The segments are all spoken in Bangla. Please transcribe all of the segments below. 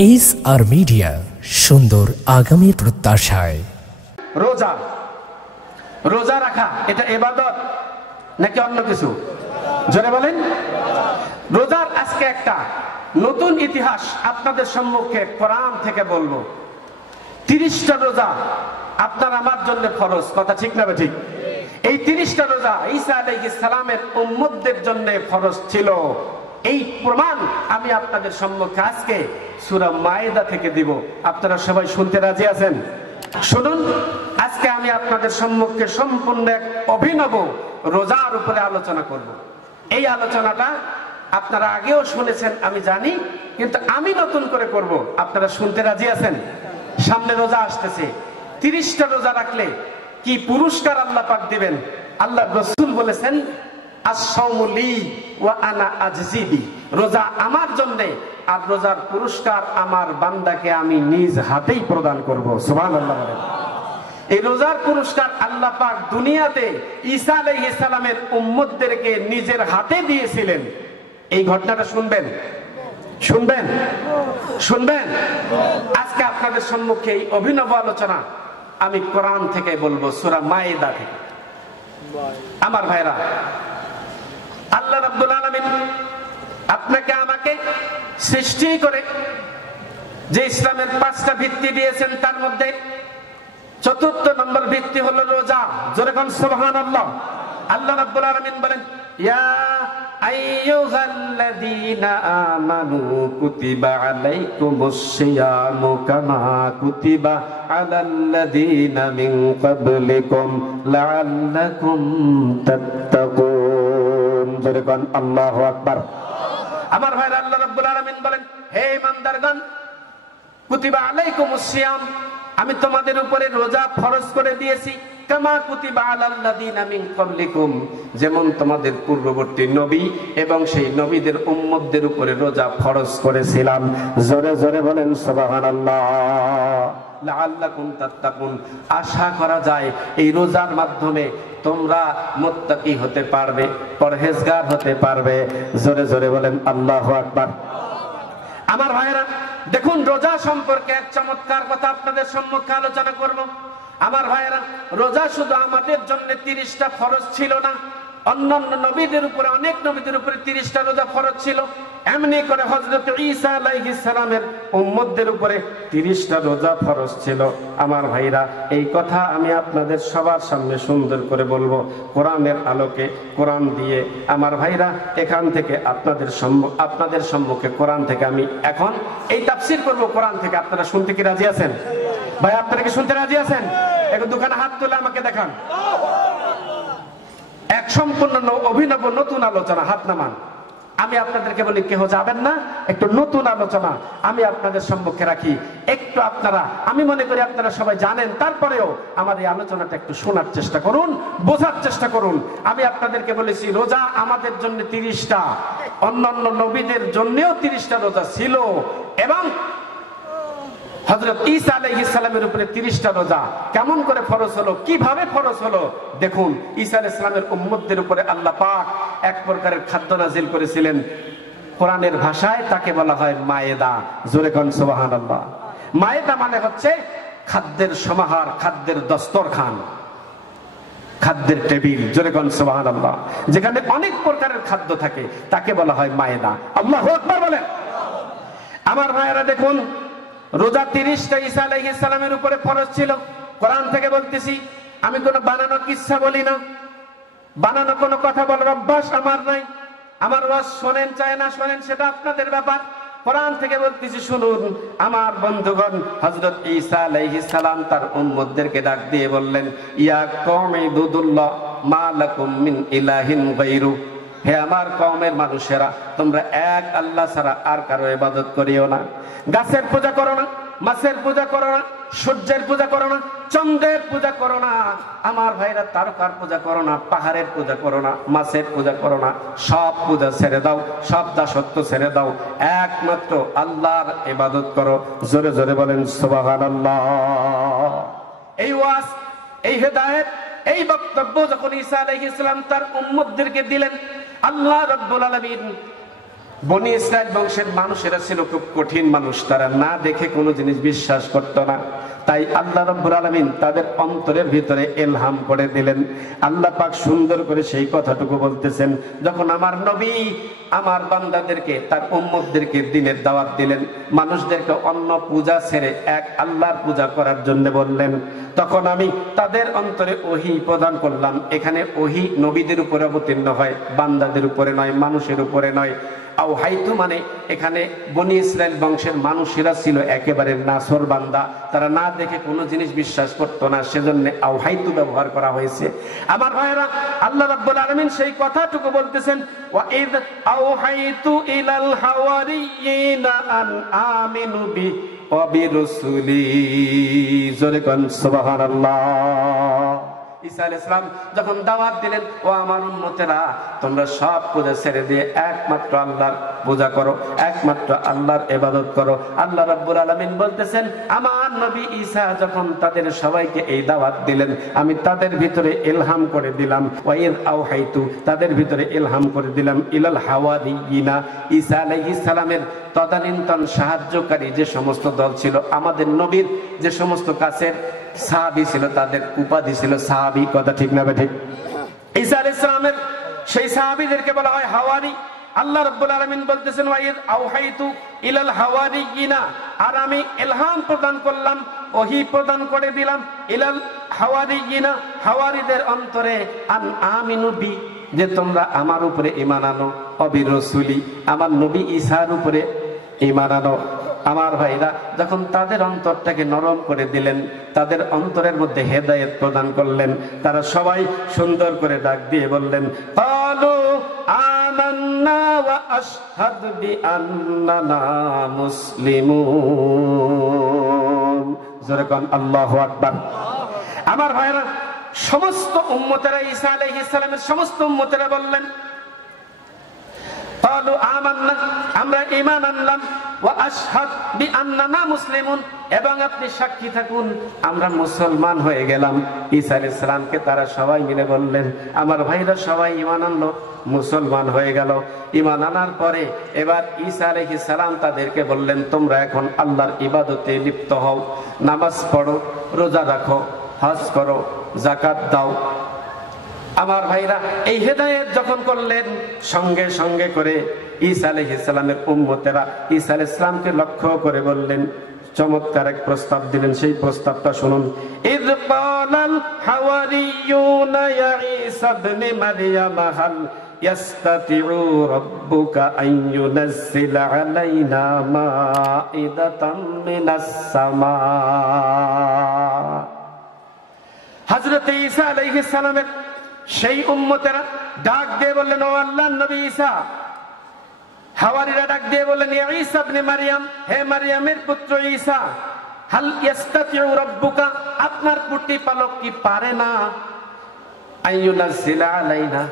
এইচ আর মিডিয়া, সুন্দর আগামীর প্রত্যাশায়। রোজা রোজা রাখা এটা ইবাদত নাকি অন্য কিছু? জোরে বলেন। রোজার আজকে একটা নতুন ইতিহাস আপনাদের সম্মুখে কোরআন থেকে বলবো। 30টা রোজা আপনার আমার জন্য ফরজ, কথা ঠিক না ঠিক? এই 30টা রোজা ঈসা আলাইহিস সালামের উম্মতদের জন্য ফরজ ছিল। এই প্রমাণ আমি আপনাদের সম্মুখে আজকে সূরা মায়েদা থেকে দিব। আপনারা সবাই শুনতে রাজি আছেন? শুনুন, আজকে আমি আপনাদের সম্মুখে সম্পূর্ণ এক অভিনব রোজার উপরে আলোচনা করব। এই আলোচনাটা আপনারা আগেও শুনেছেন আমি জানি, কিন্তু আমি নতুন করে করব। আপনারা শুনতে রাজি আছেন? সামনে রোজা আসতেছে। 30টা রোজা রাখলে কি পুরস্কার আল্লাহ পাক দিবেন? আল্লাহ রাসূল বলেছেন, আস-সাওমু লি ওয়া আনা আজজি বি। রোজা আমার জন্য, আর রোজার পুরস্কার আমার বান্দাকে আমি নিজ হাতেই প্রদান করব। সুবহানাল্লাহ বলেন। এই রোজার পুরস্কার আল্লাহ পাক দুনিয়াতে ঈসা আলাইহিস সালামের উম্মতদেরকে নিজের হাতে দিয়েছিলেন। এই ঘটনাটা শুনবেন, শুনবেন, শুনবেন। আজকে আপনাদের সম্মুখে এই অভিনব আলোচনা আমি কোরআন থেকে বলবো, সূরা মায়েদা থেকে। আমার ভাইরা, আল্লাহ রাব্বুল আলামিন আপনাকে আমাকে সৃষ্টি করে যে ইসলামের 5টা ভিত্তি দিয়েছেন, তার মধ্যে 4র্থ নম্বর ভিত্তি হলো রোজা। জোরে কোন সুবহানাল্লাহ। আল্লাহ রাব্বুল আলামিন বলেন, ইয়া আইয়ুহাল্লাযীনা আমানু কুতিবা আলাইকুমুস সিয়ামু কামা কুতিবা আলাল্লাযীনা মিন ক্বাবলিকুম লাআল্লাকুম তাত্তাকুন। জোরে কোন আল্লাহু আকবার। আমার ভাইরা, আল্লাহ রাব্বুল আলামিন বলেন, হে ইমানদারগণ, কুতিবা আলাইকুমুস সিয়াম, আমি তোমাদের উপরে রোজা ফরজ করে দিয়েছি, কামা কুতিবা আলাল্লাযীনা মিন ক্বাবলিকুম, যেমন তোমাদের পূর্ববর্তী নবী এবং সেই নবীদের উম্মতদের উপরে রোজা ফরজ করেছিলাম। জোরে জোরে বলেন সুবহানাল্লাহ। লাআল্লাকুম তাত্তাকুন, আশা করা যায় এই রোজার মাধ্যমে তোমরা মুত্তাকি হতে পারবে, পরহেজগার হতে পারবে। জোরে জোরে বলেন আল্লাহু আকবার। আমার ভাইরা দেখুন, রোজা সম্পর্কে এক চমৎকার কথা আপনাদের সম্মুখে আলোচনা করব। আমার ভাইরা, রোজা শুধু আমাদের জন্য 30টা ফরজ ছিল না, অন্যান্য নবীদের উপরে, অনেক নবীদের উপরে 30টা রোজা ফরজ ছিল। এমনি করে হযরত ঈসা আলাইহিস সালামের উম্মতদের উপরে 30টা রোজা ফরজ ছিল। আমার ভাইরা, এই কথা আমি আপনাদের সবার সামনে সুন্দর করে বলবো কোরআনের আলোকে, কোরআন দিয়ে। আমার ভাইরা, এখান থেকে আপনাদের সম্মুখে কোরআন থেকে আমি এখন এই তাফসীর করব কোরআন থেকে। আপনারা শুনতে কি রাজি আছেন? ভাই, আপনারা কি শুনতে রাজি আছেন? একটু দুখানা হাত তুলে আমাকে দেখান। এক সম্পূর্ণ অভিনব নতুন আলোচনা, হাত নামান। আমি আপনাদেরকে বলি, কেহ যাবেন না, একটু নতুন আলোচনা আমি আপনাদের সম্মুখে রাখি। একটু আপনারা, আমি মনে করি আপনারা সবাই জানেন, তারপরেও আমার এই আলোচনাটা একটু শোনার চেষ্টা করুন, বোঝার চেষ্টা করুন। আমি আপনাদেরকে বলেছি, রোজা আমাদের জন্য 30টা, অন্যান্য নবীদের জন্যও 30টা রোজা ছিল, এবং হযরত ঈসা আলাইহিস সালামের উপরে 30টা রোজা কেমন করে ফরজ হলো, কিভাবে ফরজ হলো দেখুন। ঈসা আলাইহিস সালামের উম্মতদের উপরে আল্লাহ পাক এক প্রকারের খাদ্য নাজিল করেছিলেন। কোরআনের ভাষায় তাকে বলা হয় মায়েদা। জোরে কোন সুবহানাল্লাহ। মায়েদা মানে হচ্ছে খাদ্যের সমাহার, খাদ্যের দস্তরখান, খাদ্যের টেবিল। জোরে কোন সুবহানাল্লাহ। যেখানে অনেক প্রকারের খাদ্য থাকে তাকে বলা হয় মায়েদা। আল্লাহু আকবার বলেন। আমার ভাইয়েরা দেখুন, রোজা 30টা ঈসা আলাইহিস সালামের উপরে ফরজ ছিল। কোরআন থেকে বলতেছি, আমি কোনো বানানো কিচ্ছা বলি না, বানানো কোনো কথা বলার অভ্যাস আমার নাই। আমার ওয়াজ শোনেন চায় না শোনেন সেটা আপনাদের ব্যাপার। কোরআন থেকে বলতেছি, শুনুন আমার বন্ধুগণ। হযরত ঈসা আলাইহিস সালাম তার উম্মতদেরকে ডাক দিয়ে বললেন, ইয়া কওমি ইবুদুল্লাহ মা লাকুম মিন ইলাহিন গায়রু। হে আমার কওমের মানুষেরা, তোমরা এক আল্লাহ ছাড়া আর কারো ইবাদত করিও না। গাছের পূজা করো না, মাছের পূজা করো না, সূর্যের পূজা করো না, চন্দ্রের পূজা করো না। আমার ভাইরা, তারকার পূজা করো না, পাহাড়ের পূজা করো না, মাছের পূজা করো না। সব পূজা ছেড়ে দাও, সব দাসত্ব ছেড়ে দাও, একমাত্র আল্লাহর ইবাদত করো। জোরে জোরে বলেন সুবহানাল্লাহ। এই ওয়াজ, এই হেদায়েত, এই বক্তব্য যখন ঈসা আলাইহিস সালাম তার উম্মতদেরকে দিলেন, আল্লাহ রাব্বুল আলামিন বনি ইসরাইল বংশের মানুষেরা ছিল খুব কঠিন মানুষ, তারা না দেখে কোনো জিনিস বিশ্বাস করত না। তাই আল্লাহ রাব্বুল আলামিন তাদের অন্তরের ভিতরে ইলহাম করে দিলেন। আল্লাহ পাক সুন্দর করে সেই কথাটুকু বলতেছেন, যখন আমার নবী আমার বান্দাদেরকে, তার উম্মতদেরকে দ্বীনের দাওয়াত দিলেন, মানুষদেরকে অন্য পূজা ছেড়ে এক আল্লাহর পূজা করার জন্য বললেন, তখন আমি তাদের অন্তরে ওহী প্রদান করলাম। এখানে ওহী নবীদের উপরে অবতীর্ণ হয়, বান্দাদের উপরে নয়, মানুষের উপরে নয়। আওহাইতু মানে এখানে বনি ইসরাইল বংশের মানুষেরা ছিল একেবারে নাছর বান্দা, তারা না দেখে কোনো জিনিস বিশ্বাস করতো না, সেজন্য আওহাইতু ব্যবহার করা হয়েছে। আমার ভাইরা, আল্লাহ রাব্বুল আলামিন সেই কথাটুকু বলতেছেন, ওয়া ইয আওহাইতু ইলাল হাওয়ারিয়িনা আন আমিনু বি ওয়া বিরুসুলি। জোরে কোন সুবহানাল্লাহ। ঈসা আলাইহিস সালাম যখন দাওয়াত দিলেন, ও আমার উম্মতেরা, তোমরা সব পূজা ছেড়ে দিয়ে একমাত্র আল্লাহর পূজা করো, একমাত্র আল্লাহর ইবাদত করো। আল্লাহ রাব্বুল আলামিন বলতেছেন, আমার নবী ঈসা যখন তাদের সবাইকে এই দাওয়াত দিলেন, আমি তাদের ভিতরে ইলহাম করে দিলাম, ওয়াইদ আওহাইতু, তাদের ভিতরে ইলহাম করে দিলাম, ইলাল হাওয়ারিয়িনা। ঈসা আলাইহিস সালামের তদানীন্তন সাহায্যকারী যে সমস্ত দল ছিল, আমাদের নবীর যে সমস্ত কাছের সাহাবী ছিল, তাদের উপাধি ছিল সাহাবী। কথা ঠিক না ঠিক? ঈসা আলাইহিস সালামের সেই সাহাবীদেরকে বলা হয় হাওয়ারি। আল্লাহ রাব্বুল আলামিন বলতেছেন, ওয়াইদ আওহাইতু ইলাল হাওয়ারিয়িনা, আর আমি ইলহাম প্রদান করলাম, ওহী প্রদান করে দিলাম, ইলাল হাওয়ারিয়িনা, হাওয়ারিদের অন্তরে, আন আমিনু বি, যে তোমরা আমার উপরে ঈমান আনো, অবি রাসূলি, আমার নবী ঈসার উপরে ঈমান আনো। আমার ভাইরা, যখন তাদের অন্তরটাকে নরম করে দিলেন, তাদের অন্তরের মধ্যে হেদায়েত প্রদান করলেন, তারা সবাই সুন্দর করে ডাক দিয়ে বললেন, ক্বালু আমান্না ওয়া আশহাদু বিআন্নানা মুসলিমুন। জোরে কোন আল্লাহু আকবার। আমার ভাইরা, সমস্ত উম্মতেরা, ঈসা আলাইহিস সালামের সমস্ত উম্মতেরা বললেন, ক্বালু আমান্না, আমরা ঈমান আনলাম, ওয়া আশহাদ বিআন্নানা মুসলিমুন, এবং আপনি সাক্ষী থাকুন আমরা মুসলমান হয়ে গেলাম। ঈসা আলাইহিস সালামকে তারা সবাই মিলে বললেন। আমার ভাইরা সবাই ঈমান আনলো, মুসলমান হয়ে গেল। ঈমান আনার পরে এবার ঈসা আলাইহিস সালাম তাদেরকে বললেন, তোমরা এখন আল্লাহর ইবাদতে লিপ্ত হও, নামাজ পড়ো, রোজা রাখো, হজ করো, যাকাত দাও। আমার ভাইরা, এই হেদায়েত যখন করলেন, সঙ্গে সঙ্গে করে ঈসা আলাইহিস সালামের উম্মতেরা ঈসা আলাইহিস সালামকে লক্ষ্য করে বললেন, চমৎকার এক প্রস্তাব দিলেন। সেই প্রস্তাবটা শুনুন। ইয ক্বালাল হাওয়ারিয়ুনা ইয়া ঈসা ইবনে মারইয়াম হাল ইয়াস্তাতিউ রাব্বুকা আন ইউনাজ্জিলা আলাইনা মাঈদাতাম মিনাস সামা। হযরত ঈসা আলাইহিস সালামের সেই উম্মতেরা ডাক দিয়ে বললেন, ও আল্লাহর নবী ঈসা। হাওয়ারিরা ডাক দিয়ে বললেন, ইয়া ঈসা ইবনে মারইয়াম, হে মারইয়ামের পুত্র ঈসা, হাল ইয়াস্তাতিউ রাব্বুকা, আপনার প্রতিপালক কি পারে না, আইয়ুনাজ্জিলা আলাইনা,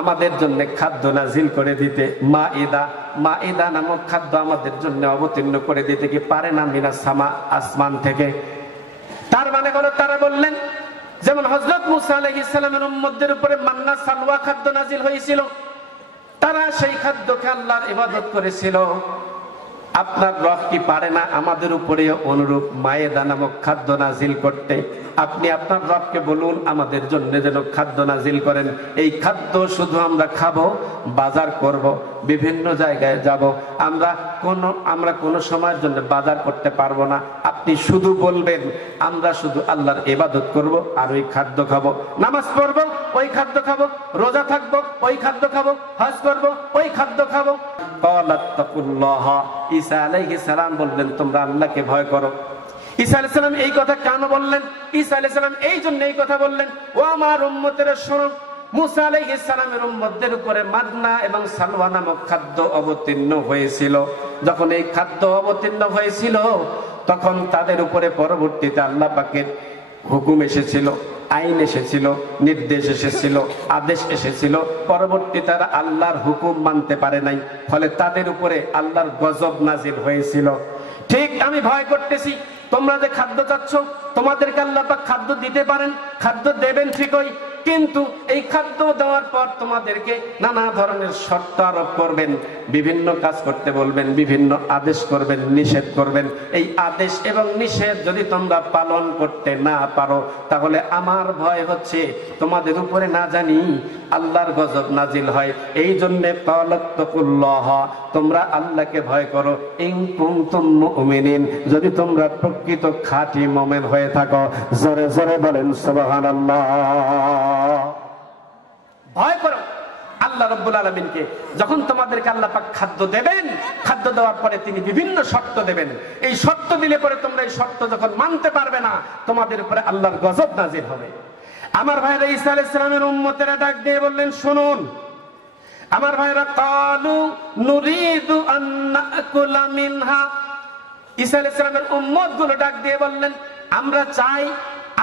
আমাদের জন্য খাদ্য নাজিল করে দিতে, মাঈদা, মাঈদা নামক খাদ্য আমাদের জন্য অবতীর্ণ করে দিতে কি পারে না, মিনাস সামা, আসমান থেকে। তার মানে হলো তারা বললেন, যেমন হযরত মুসা আলাইহিস সালামের উম্মতদের উপরে মান্না সালওয়া খাদ্য নাজিল হয়েছিল, তারা সেই খাদ্যকে আল্লাহর ইবাদত করেছিল, আপনার রব কি পারে না আমাদের উপরে অনুরূপ মায়েদা নামক খাদ্য নাজিল করতে? আপনি আপনার রবকে বলুন আমাদের জন্য যেন খাদ্য নাজিল করেন। এই খাদ্য শুধু আমরা খাবো, বাজার করব, বিভিন্ন জায়গায় যাব, আমরা কোনো সময়ের জন্য বাজার করতে পারবো না। আপনি শুধু বলবেন, আমরা শুধু আল্লাহর ইবাদত করব আর ওই খাদ্য খাবো, নামাজ পড়বো, ওই খাদ্য খাবো, রোজা থাকবো, ওই খাদ্য খাবো, হজ করবো, ওই খাদ্য খাবো। ক্বালাত্তাকুল্লাহ, ঈসা আলাইহিস সালাম বললেন, তোমরা আল্লাহকে ভয় করো। ঈসা আলাইহিস সালাম এই কথা কেন বললেন? ঈসা আলাইহিস সালাম এই জন্য এই কথা বললেন, ও আমার উম্মতেরা শোনো, মুসা আলাইহিস সালামের উম্মতদের উপরে মান্না এবং সালওয়া নামক খাদ্য অবতীর্ণ হয়েছিল। যখন এই খাদ্য অবতীর্ণ হয়েছিল, তখন তাদের উপরে পরবর্তীতে আল্লাহ পাকের হুকুম এসেছিল, আইন এসেছিল, নির্দেশ এসেছিল, আদেশ এসেছিল। পরবর্তী তারা আল্লাহর হুকুম মানতে পারে নাই, ফলে তাদের উপরে আল্লাহর গজব নাজিল হয়েছিল। ঠিক আমি ভয় করতেছি, তোমরা যে খাদ্য চাচ্ছ, তোমাদেরকে আল্লাহ পাক খাদ্য দিতে পারেন, খাদ্য দেবেন ঠিকই, কিন্তু এই খাদ্য দেওয়ার পর তোমাদেরকে নানা ধরনের শর্ত আরোপ করবেন, বিভিন্ন কাজ করতে বলবেন, বিভিন্ন আদেশ করবেন, নিষেধ করবেন। এই আদেশ এবং নিষেধ যদি তোমরা পালন করতে না পারো, তাহলে আমার ভয় হচ্ছে তোমাদের উপরে না জানি আল্লাহর গজব নাজিল হয়। এই জন্য ফালাত্তাকুল্লাহ, তোমরা আল্লাহকে ভয় করো, ইন কুনতুম মুমিনিন, যদি তোমরা প্রকৃত খাঁটি মুমিন হয়ে থাকো। জোরে জোরে বলেন সুবহানাল্লাহ। ভয় করো আল্লাহ রাব্বুল আলামিনকে। যখন তোমাদেরকে আল্লাহ পাক খাদ্য দেবেন, খাদ্য দেওয়ার পরে তিনি বিভিন্ন শর্ত দেবেন। এই শর্ত দিলে পরে তোমরা এই শর্ত যখন মানতে পারবে না, তোমাদের উপরে আল্লাহর গজব নাজিল হবে। আমার ভাইরা ঈসা আলাইহিস সালামের উম্মতেরা ডাক দিয়ে বললেন, শুনুন আমার ভাইরা, কালু নুরিদু আন নাকুলা মিনহা। ঈসা আলাইহিস সালামের উম্মতগুলো ডাক দিয়ে বললেন, আমরা চাই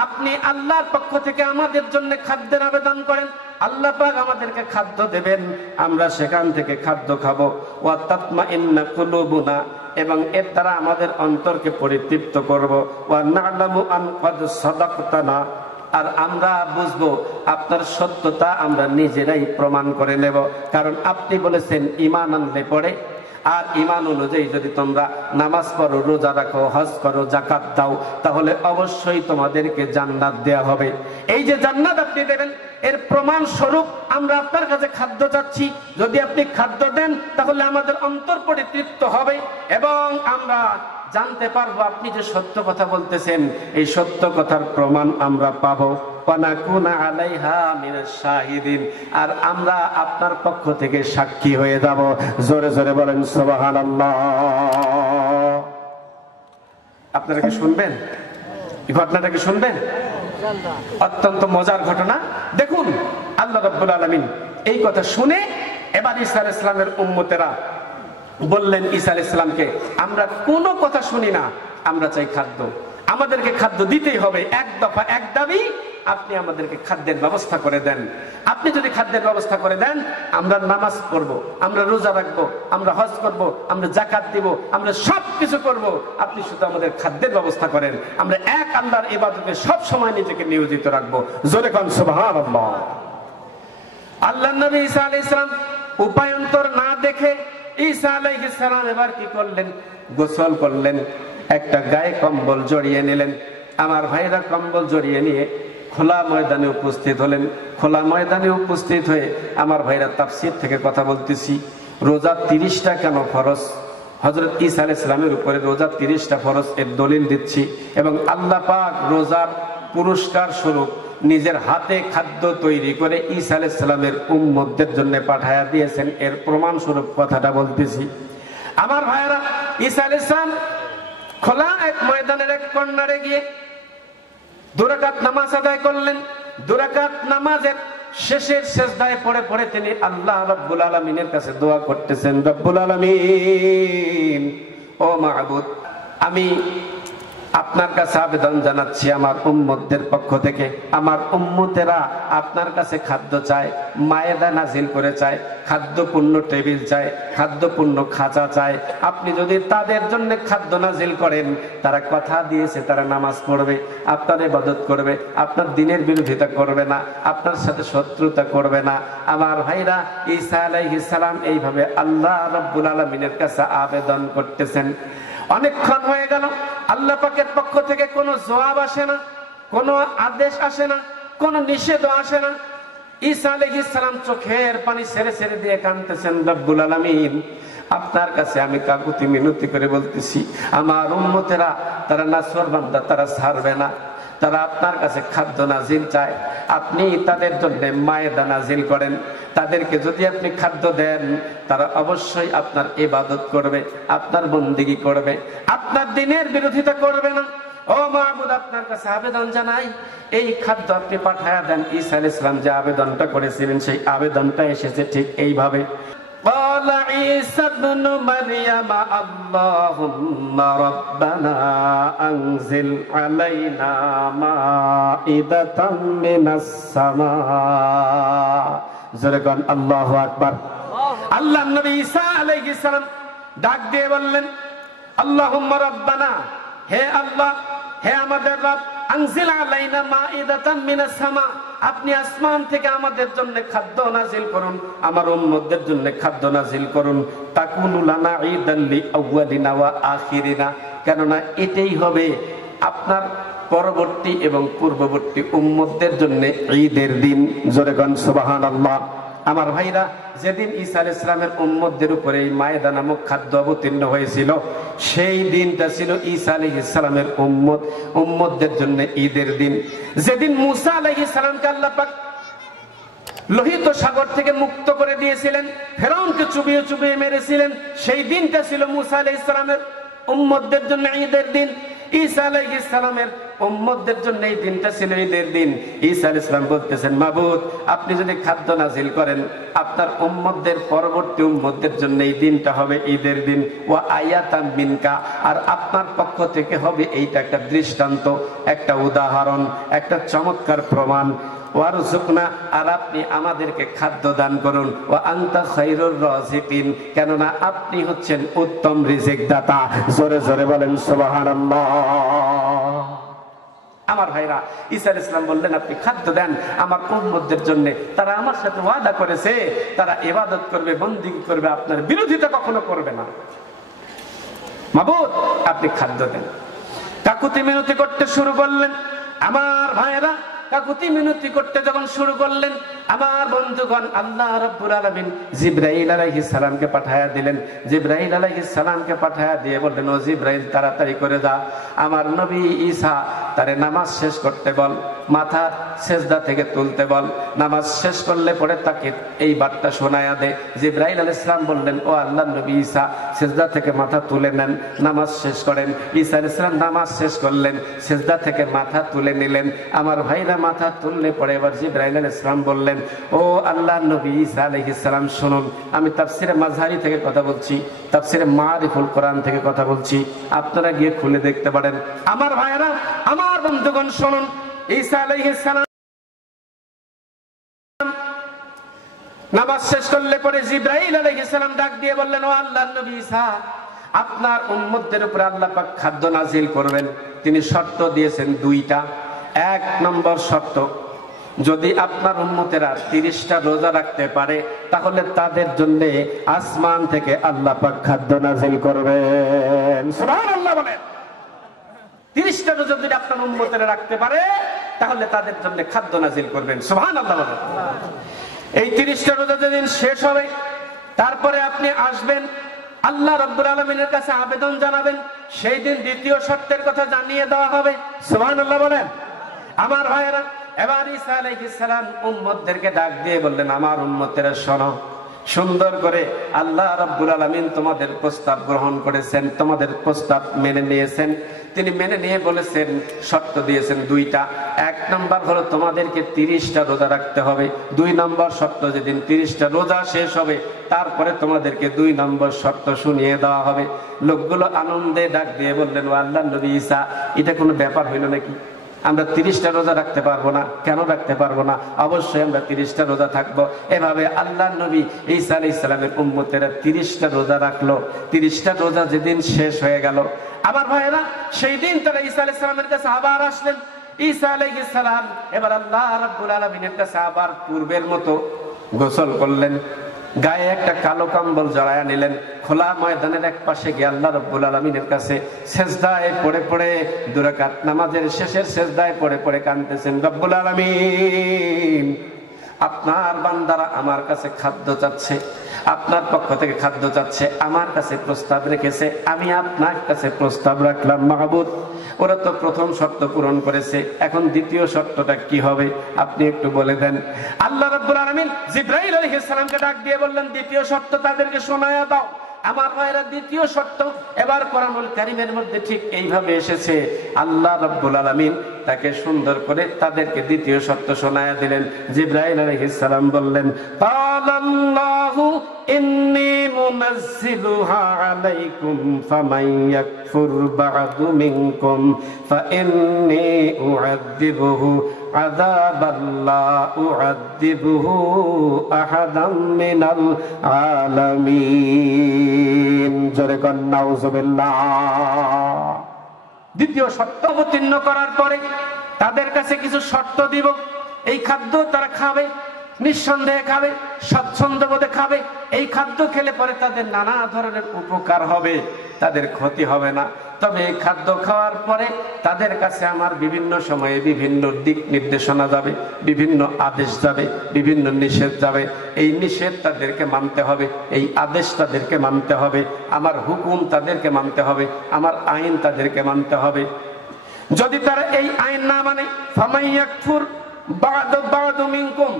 আপনি আল্লাহর পক্ষ থেকে আমাদের জন্য খাদ্যের আবেদন করেন, আল্লাহ পাক আমাদেরকে খাদ্য দেবেন, আমরা সেখান থেকে খাদ্য খাবো। ওয়া তাতমাইন্না কুলুবুনা, এবং এর দ্বারা আমাদের অন্তরকে পরিতৃপ্ত করব। ওয়া না'লামু আন ক্বাদ সাদাকতানা, আর আমরা বুঝবো আপনার সত্যতা আমরা নিজেরাই প্রমাণ করে নেব। কারণ আপনি বলেছেন ঈমান আনলে পরে, আর ঈমান অনুযায়ী যদি তোমরা নামাজ পড়ো, রোজা রাখো, হজ করো, যাকাত দাও, তাহলে অবশ্যই তোমাদেরকে জান্নাত দেয়া হবে। এই যে জান্নাত আপনি দেবেন, এর প্রমাণ স্বরূপ আমরা আপনার কাছে খাদ্য চাচ্ছি। যদি আপনি খাদ্য দেন, তাহলে আমাদের অন্তর পরিতৃপ্ত হবে এবং আমরা জানতে পারবো আপনি যে সত্য কথা বলতেছেন, এই সত্য কথার প্রমাণ আমরা পাবো। ওয়ানাকুনা আলাইহা মিনাশ শাহিদিন, আর আমরা আপনার পক্ষ থেকে সাক্ষী হয়ে যাব। জোরে জোরে বলেন সুবহানাল্লাহ। আপনারা কি শুনবেন? এই ঘটনাটা কি শুনবেন? অত্যন্ত মজার ঘটনা। দেখুন আল্লাহ রাব্বুল আলামিন এই কথা শুনে এবার ঈসা আলাইহিস সালামের উম্মতেরা বললেন ঈসা আলাইহিস সালামকে, আমরা কোনো কথা শুনি না, আমরা চাই খাদ্য, আমাদেরকে খাদ্য দিতেই হবে। এক দফা এক দাবি, আপনি আমাদেরকে খাদ্যের ব্যবস্থা করে দেন। আপনি যদি খাদ্যের ব্যবস্থা করে দেন, আমরা নামাজ পড়বো, আমরা রোজা রাখবো, আমরা হজ করব, আমরা যাকাত দিব, আমরা সব কিছু করব। আপনি শুধু আমাদের খাদ্যের ব্যবস্থা করেন, আমরা এক আল্লাহর ইবাদতে সব সময় নিজেকে নিয়োজিত রাখবো। জোরে কোন সুবহানাল্লাহ। আল্লাহর নবী ঈসা আলাইহিস সালাম উপায়ন্তর না দেখে ঈসা আলাইহিস সালাম এবার কি করলেন? গোসল করলেন, একটা গায়ে কম্বল জড়িয়ে নিলেন। আমার ভাইরা কম্বল জড়িয়ে নিয়ে খোলা ময়দানে উপস্থিত হলেন। খোলা ময়দানে উপস্থিত হয়ে আমার ভাইরা তাফসীর থেকে কথা বলতেছি, রোজা 30টা কেন ফরজ? হযরত ঈসা আলাইহিস সালামের উপরে রোজা 30টা ফরজ, এর দলিল দিচ্ছি। এবং আল্লাহ পাক রোজার পুরস্কার স্বরূপ নিজের হাতে খাদ্য তৈরি করে ঈসা আলাইহিস সালামের উম্মতদের জন্য পাঠায়া দিয়েছেন, এর প্রমাণ স্বরূপ কথাটা বলতেছি। আমার ভাইরা, ঈসা আলাইহিস সালাম খোলা এক ময়দানের এক কর্নারে গিয়ে 2 রাকাত নামাজ আদায় করলেন। 2 রাকাত নামাজের শেষের সিজদায় পড়ে পড়ে তিনি আল্লাহ রাব্বুল আলামিনের কাছে দোয়া করতেছেন, রব্বুল আলামিন, ও মাহবুদ, আমি আপনার কাছে আবেদন জানাচ্ছি আমার উম্মতদের পক্ষ থেকে, আমার উম্মতেরা আপনার কাছে খাদ্য চায়, মায়েদা নাজিল করে চায়, খাদ্যপূর্ণ টেবিল চায়, খাদ্যপূর্ণ খাঁচা চায়। আপনি যদি তাদের জন্য খাদ্য নাজিল করেন, তারা কথা দিয়েছে তারা নামাজ পড়বে, আপনার ইবাদত করবে, আপনার দ্বীনের বিরোধিতা করবে না, আপনার সাথে শত্রুতা করবে না। আমার ভাইরা, ঈসা আলাইহিস সালাম এইভাবে আল্লাহ রাব্বুল আলামিনের কাছে আবেদন করতেছেন। অনেকক্ষণ হয়ে গেল, আল্লাহ পাকের পক্ষ থেকে কোনো জবাব আসে না, কোনো আদেশ আসে না, কোনো নিষেধও আসে না। ঈসা আলাইহিস সালাম চোখের পানি ছেড়ে ছেড়ে দিয়ে কাঁদতেছেন, রব্বুল আলামিন, আপনার কাছে আমি কাকুতি মিনতি করে বলতেছি, আমার উম্মতেরা তারা নাফরমান, তারা ছাড়বে না, তারা আপনার কাছে খাদ্য নাজিল চায়, আপনি তাদের জন্য মায়েদা নাজিল করেন। তাদেরকে যদি আপনি খাদ্য দেন, তারা অবশ্যই আপনার ইবাদত করবে, আপনার বন্দেগী করবে, আপনার দ্বীনের বিরোধিতা করবে না। ও মাহবুদ, আপনার কাছে আবেদন জানাই, এই খাদ্য আপনি পাঠায়া দেন। ঈসা আলাইহিস সালাম যে আবেদনটা করেছিলেন, সেই আবেদনটা এসেছে ঠিক এইভাবে। قال عيسى ابن مريم اللهم ربنا أنزل علينا مائدة من السماء। জোরেগণ আল্লাহু আকবার। আল্লাহর নবী ঈসা আলাইহিস সালাম ডাক দিয়ে বললেন, আল্লাহুম্মা রাব্বানা, হে আল্লাহ, হে আমাদের রব, আনজিল আলাইনা মাইদাতাম মিনাস সামা, আপনি আসমান থেকে আমাদের জন্য খাদ্য নাজিল করুন, আমার উম্মতদের জন্য খাদ্য নাজিল করুন। তাকুনু লানা ঈদান লিআউয়ালিনা ওয়া আখিরিনা, কেননা এটাই হবে আপনার পরবর্তী এবং পূর্ববর্তী উম্মতদের জন্য ঈদের দিন। জোরে গান সুবহানাল্লাহ। আমার ভাইরা, যেদিন ঈসা আলাইহিস সালামের উম্মতদের উপরে এই মায়দা নামক খাদ্য অবতীর্ণ হয়েছিল, সেই দিনটা ছিল ঈসা আলাইহিস সালামের উম্মতদের জন্য ঈদের দিন। যেদিন মুসা আলাইহিস সালামকে আল্লাহ পাক লোহিত সাগর থেকে মুক্ত করে দিয়েছিলেন, ফেরাউনকে চুবিয়ে চুবিয়ে মেরেছিলেন, সেই দিনটা ছিল মুসা আলাইহিস সালামের উম্মতদের জন্য ঈদের দিন। ঈসা আলাইহিস সালামের উম্মতদের জন্য এই দিনটা ছিল ঈদের দিন। ঈসা আলাইহিস সালাম বলতেছেন, মাবুদ আপনি যদি খাদ্য নাজিল করেন, আপনার উম্মতদের পরবর্তী উম্মতদের জন্য এই দিনটা হবে ঈদের দিন। ওয়া আয়াতাম মিনকা, আর আপনার পক্ষ থেকে হবে এইটা একটা দৃষ্টান্ত, একটা উদাহরণ, একটা চমৎকার প্রমাণ। ওয়ারযুকনা, আর আপনি আমাদেরকে খাদ্য দান করুন। ওয়া আনতা খায়রুর রাযিকিন, কেননা আপনি হচ্ছেন উত্তম রিজিক দাতা। জোরে জোরে বলেন সুবহানাল্লাহ। আমার ভাইরা, ঈসা আলাইহিস সালাম বললেন আপনি খাদ্য দেন আমার উম্মতদের জন্য, তারা আমার সাথে ওয়াদা করেছে, তারা ইবাদত করবে, বন্দেগী করবে, আপনার বিরোধিতা কখনো করবে না। মাবুদ আপনি খাদ্য দেন। কাকুতি মিনতি করতে শুরু করলেন। আমার ভাইরা, কাকুতি মিনতি করতে যখন শুরু করলেন, আমার বন্ধুগণ, আল্লাহ রাব্বুল আলামিন জিবরাইল আলাইহিস সালামকে পাঠায়া দিলেন। জিবরাইল আলাইহিস সালামকে পাঠায়া দিয়ে বললেন, ও জিবরাইল তাড়াতাড়ি করে যা, আমার নবী ঈসা তারে নামাজ শেষ করতে বল, মাথা সেজদা থেকে তুলতে বল, নামাজ শেষ করলে পরে তাকে এই বার্তা শোনায়া দে। জিবরাইল আলাইহিস সালাম বললেন, ও আল্লাহর নবী ঈসা সেজদা থেকে মাথা তুলে নেন, নামাজ শেষ করেন। ঈসা আলাইহিস সালাম নামাজ শেষ করলেন, সেজদা থেকে মাথা তুলে নিলেন। আমার ভাইরা, মাথা তুললে পরে এবার জিবরাইল আলাইহিস সালাম বললেন, ও আল্লাহর নবী ঈসা আলাইহিস সালাম শুনুন, আমি তাফসীরে মাযহারি থেকে কথা বলছি, তাফসীরে মারিফুল কোরআন থেকে কথা বলছি, আপনারা গিয়ে খুলে দেখতে পারেন। আমার ভাইরা, আমার বন্ধুগণ শুনুন, ঈসা আলাইহিস সালাম নামাজ শেষ করলে পরে জিবরাইল আলাইহিস সালাম ডাক দিয়ে বললেন, ও আল্লাহর নবী ঈসা, আপনার উম্মতদের উপরে আল্লাহ পাক খাদ্য নাজিল করবেন। তিনি শর্ত দিয়েছেন দুইটা। এক নম্বর শর্ত, যদি আপনার উম্মতেরা 30টা রোজা রাখতে পারে, তাহলে তাদের জন্য আসমান থেকে আল্লাহ পাক খাদ্য নাজিল করবেন। সুবহানাল্লাহ বলেন। 30টা রোজা যদি আপনার উম্মতেরা রাখতে পারে, তাহলে তাদের জন্য খাদ্য নাজিল করবেন। সুবহানাল্লাহ বলেন। এই 30টা রোজা যেদিন শেষ হবে, তারপরে আপনি আসবেন, আল্লাহ রাব্বুল আলামিনের কাছে আবেদন জানাবেন, সেই দিন দ্বিতীয় শর্তের কথা জানিয়ে দেওয়া হবে। সুবহানাল্লাহ বলেন। আমার ভাইয়েরা, এবার ঈসা আলাইহিস সালাম উম্মতদেরকে ডাক দিয়ে বললেন, আমার উম্মতেরা শোনো, সুন্দর করে আল্লাহ রাব্বুল আলামিন তোমাদের প্রস্তাব গ্রহণ করেছেন, তোমাদের প্রস্তাব মেনে নিয়েছেন। তিনি মেনে নিয়ে বলেছেন, শর্ত দিয়েছেন দুইটা। এক নম্বর হলো তোমাদেরকে 30টা রোজা রাখতে হবে। 2 নম্বর শর্ত, যেদিন 30টা রোজা শেষ হবে, তারপরে তোমাদেরকে 2 নম্বর শর্ত শুনিয়ে দেওয়া হবে। লোকগুলো আনন্দে ডাক দিয়ে বললেন, ও আল্লাহর নবী ঈসা, এটা কোনো ব্যাপার হইল নাকি? আমরা 30টা রোজা রাখতে পারবো না? কেন রাখতে পারবো না? অবশ্যই আমরা 30টা রোজা থাকবো। এভাবে আল্লাহর নবী ঈসা আলাইহিস সালামের উম্মতেরা 30টা রোজা রাখলো। 30টা রোজা যেদিন শেষ হয়ে গেল, আমার ভাইয়েরা, সেই দিন তারা ঈসা আলাইহিস সালামের কাছে আবার আসলেন। ঈসা আলাইহিস সালাম এবার আল্লাহ রাব্বুল আলামিনের কাছে আবার পূর্বের মতো গোসল করলেন, গায়ে একটা কালো কম্বল জড়ায়া নিলেন, খোলা ময়দানের এক পাশে গিয়ে আল্লাহ রাব্বুল আলামিনের কাছে সেজদায় পড়ে পড়ে, 2 রাকাত নামাজের শেষের সেজদায় পড়ে পড়ে কাঁদতেছেন, রব্বুল আলামিন, আপনার বান্দারা আমার কাছে খাদ্য চাচ্ছে, আপনার পক্ষ থেকে খাদ্য চাচ্ছে, আমার কাছে প্রস্তাব রেখেছে, আমি আপনার কাছে প্রস্তাব রাখলাম। মাহবুব, ওরা তো প্রথম শর্ত পূরণ করেছে, এখন দ্বিতীয় শর্তটা কি হবে আপনি একটু বলে দেন। আল্লাহ রাব্বুল আলামিন জিবরাইল আলাইহিস সালামকে ডাক দিয়ে বললেন, দ্বিতীয় শর্ত তাদেরকে শোনায়া দাও। আমার ভাইরা, দ্বিতীয় শর্ত এবার কোরআনুল কারীমের মধ্যে ঠিক এইভাবে এসেছে। আল্লাহ রাব্বুল আলামিন তাকে সুন্দর করে তাদেরকে দ্বিতীয় শর্ত শোনায়া দিলেন। জিবরাইল আলাইহিস সালাম বললেন, ক্বালাল্লাহু ইন্নী মুনাজ্জিলুহা আলাইকুম ফামান ইয়াকফুর বা'দু মিনকুম ফাইন্নী উ'আযিবুহু আযাবান লা উ'আযিবুহু আহাদাম মিনাল আলামিন। জোরে কোন নাউযুবিল্লাহ। দ্বিতীয় শর্ত অবতীর্ণ করার পরে তাদের কাছে কিছু শর্ত দিব। এই খাদ্য তারা খাবে, নিঃসন্দেহে খাবে, স্বচ্ছন্দ বোধে খাবে। এই খাদ্য খেলে পরে তাদের নানা ধরনের উপকার হবে, তাদের ক্ষতি হবে না। তবে এই খাদ্য খাওয়ার পরে তাদের কাছে আমার বিভিন্ন সময়ে বিভিন্ন দিক নির্দেশনা যাবে, বিভিন্ন আদেশ যাবে, বিভিন্ন নিষেধ যাবে। এই নিষেধ তাদেরকে মানতে হবে, এই আদেশ তাদেরকে মানতে হবে, আমার হুকুম তাদেরকে মানতে হবে, আমার আইন তাদেরকে মানতে হবে। যদি তারা এই আইন না মানে, ফামাইয়াকফুর বা'দু মিনকুম,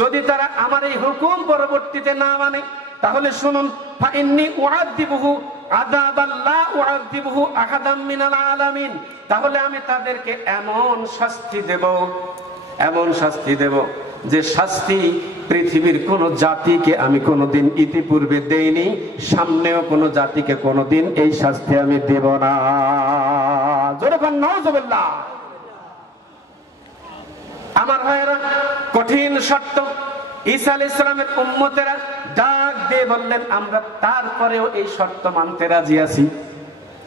যদি তারা আমার এই হুকুম পরবর্তীতে না মানে, তাহলে শুনুন, ফাইন্নী উআযিবুহু আযাবান লা উআযিবুহু আহাদাম মিনাল আলামিন, তাহলে আমি তাদেরকে এমন শাস্তি দেব, এমন শাস্তি দেব যে শাস্তি পৃথিবীর কোন জাতিকে আমি কোনোদিন ইতিপূর্বে দেইনি, সামনেও কোন জাতিকে কোনোদিন এই শাস্তি আমি দেব না। জোরে বলেন নাউযুবিল্লাহ। আমার ভাইয়েরা, কঠিন শর্ত। ঈসা আলাইহিস সালামের উম্মতেরা ডাক দিয়ে বললেন, আমরা তারপরেও এই শর্ত মানতে রাজি আছি,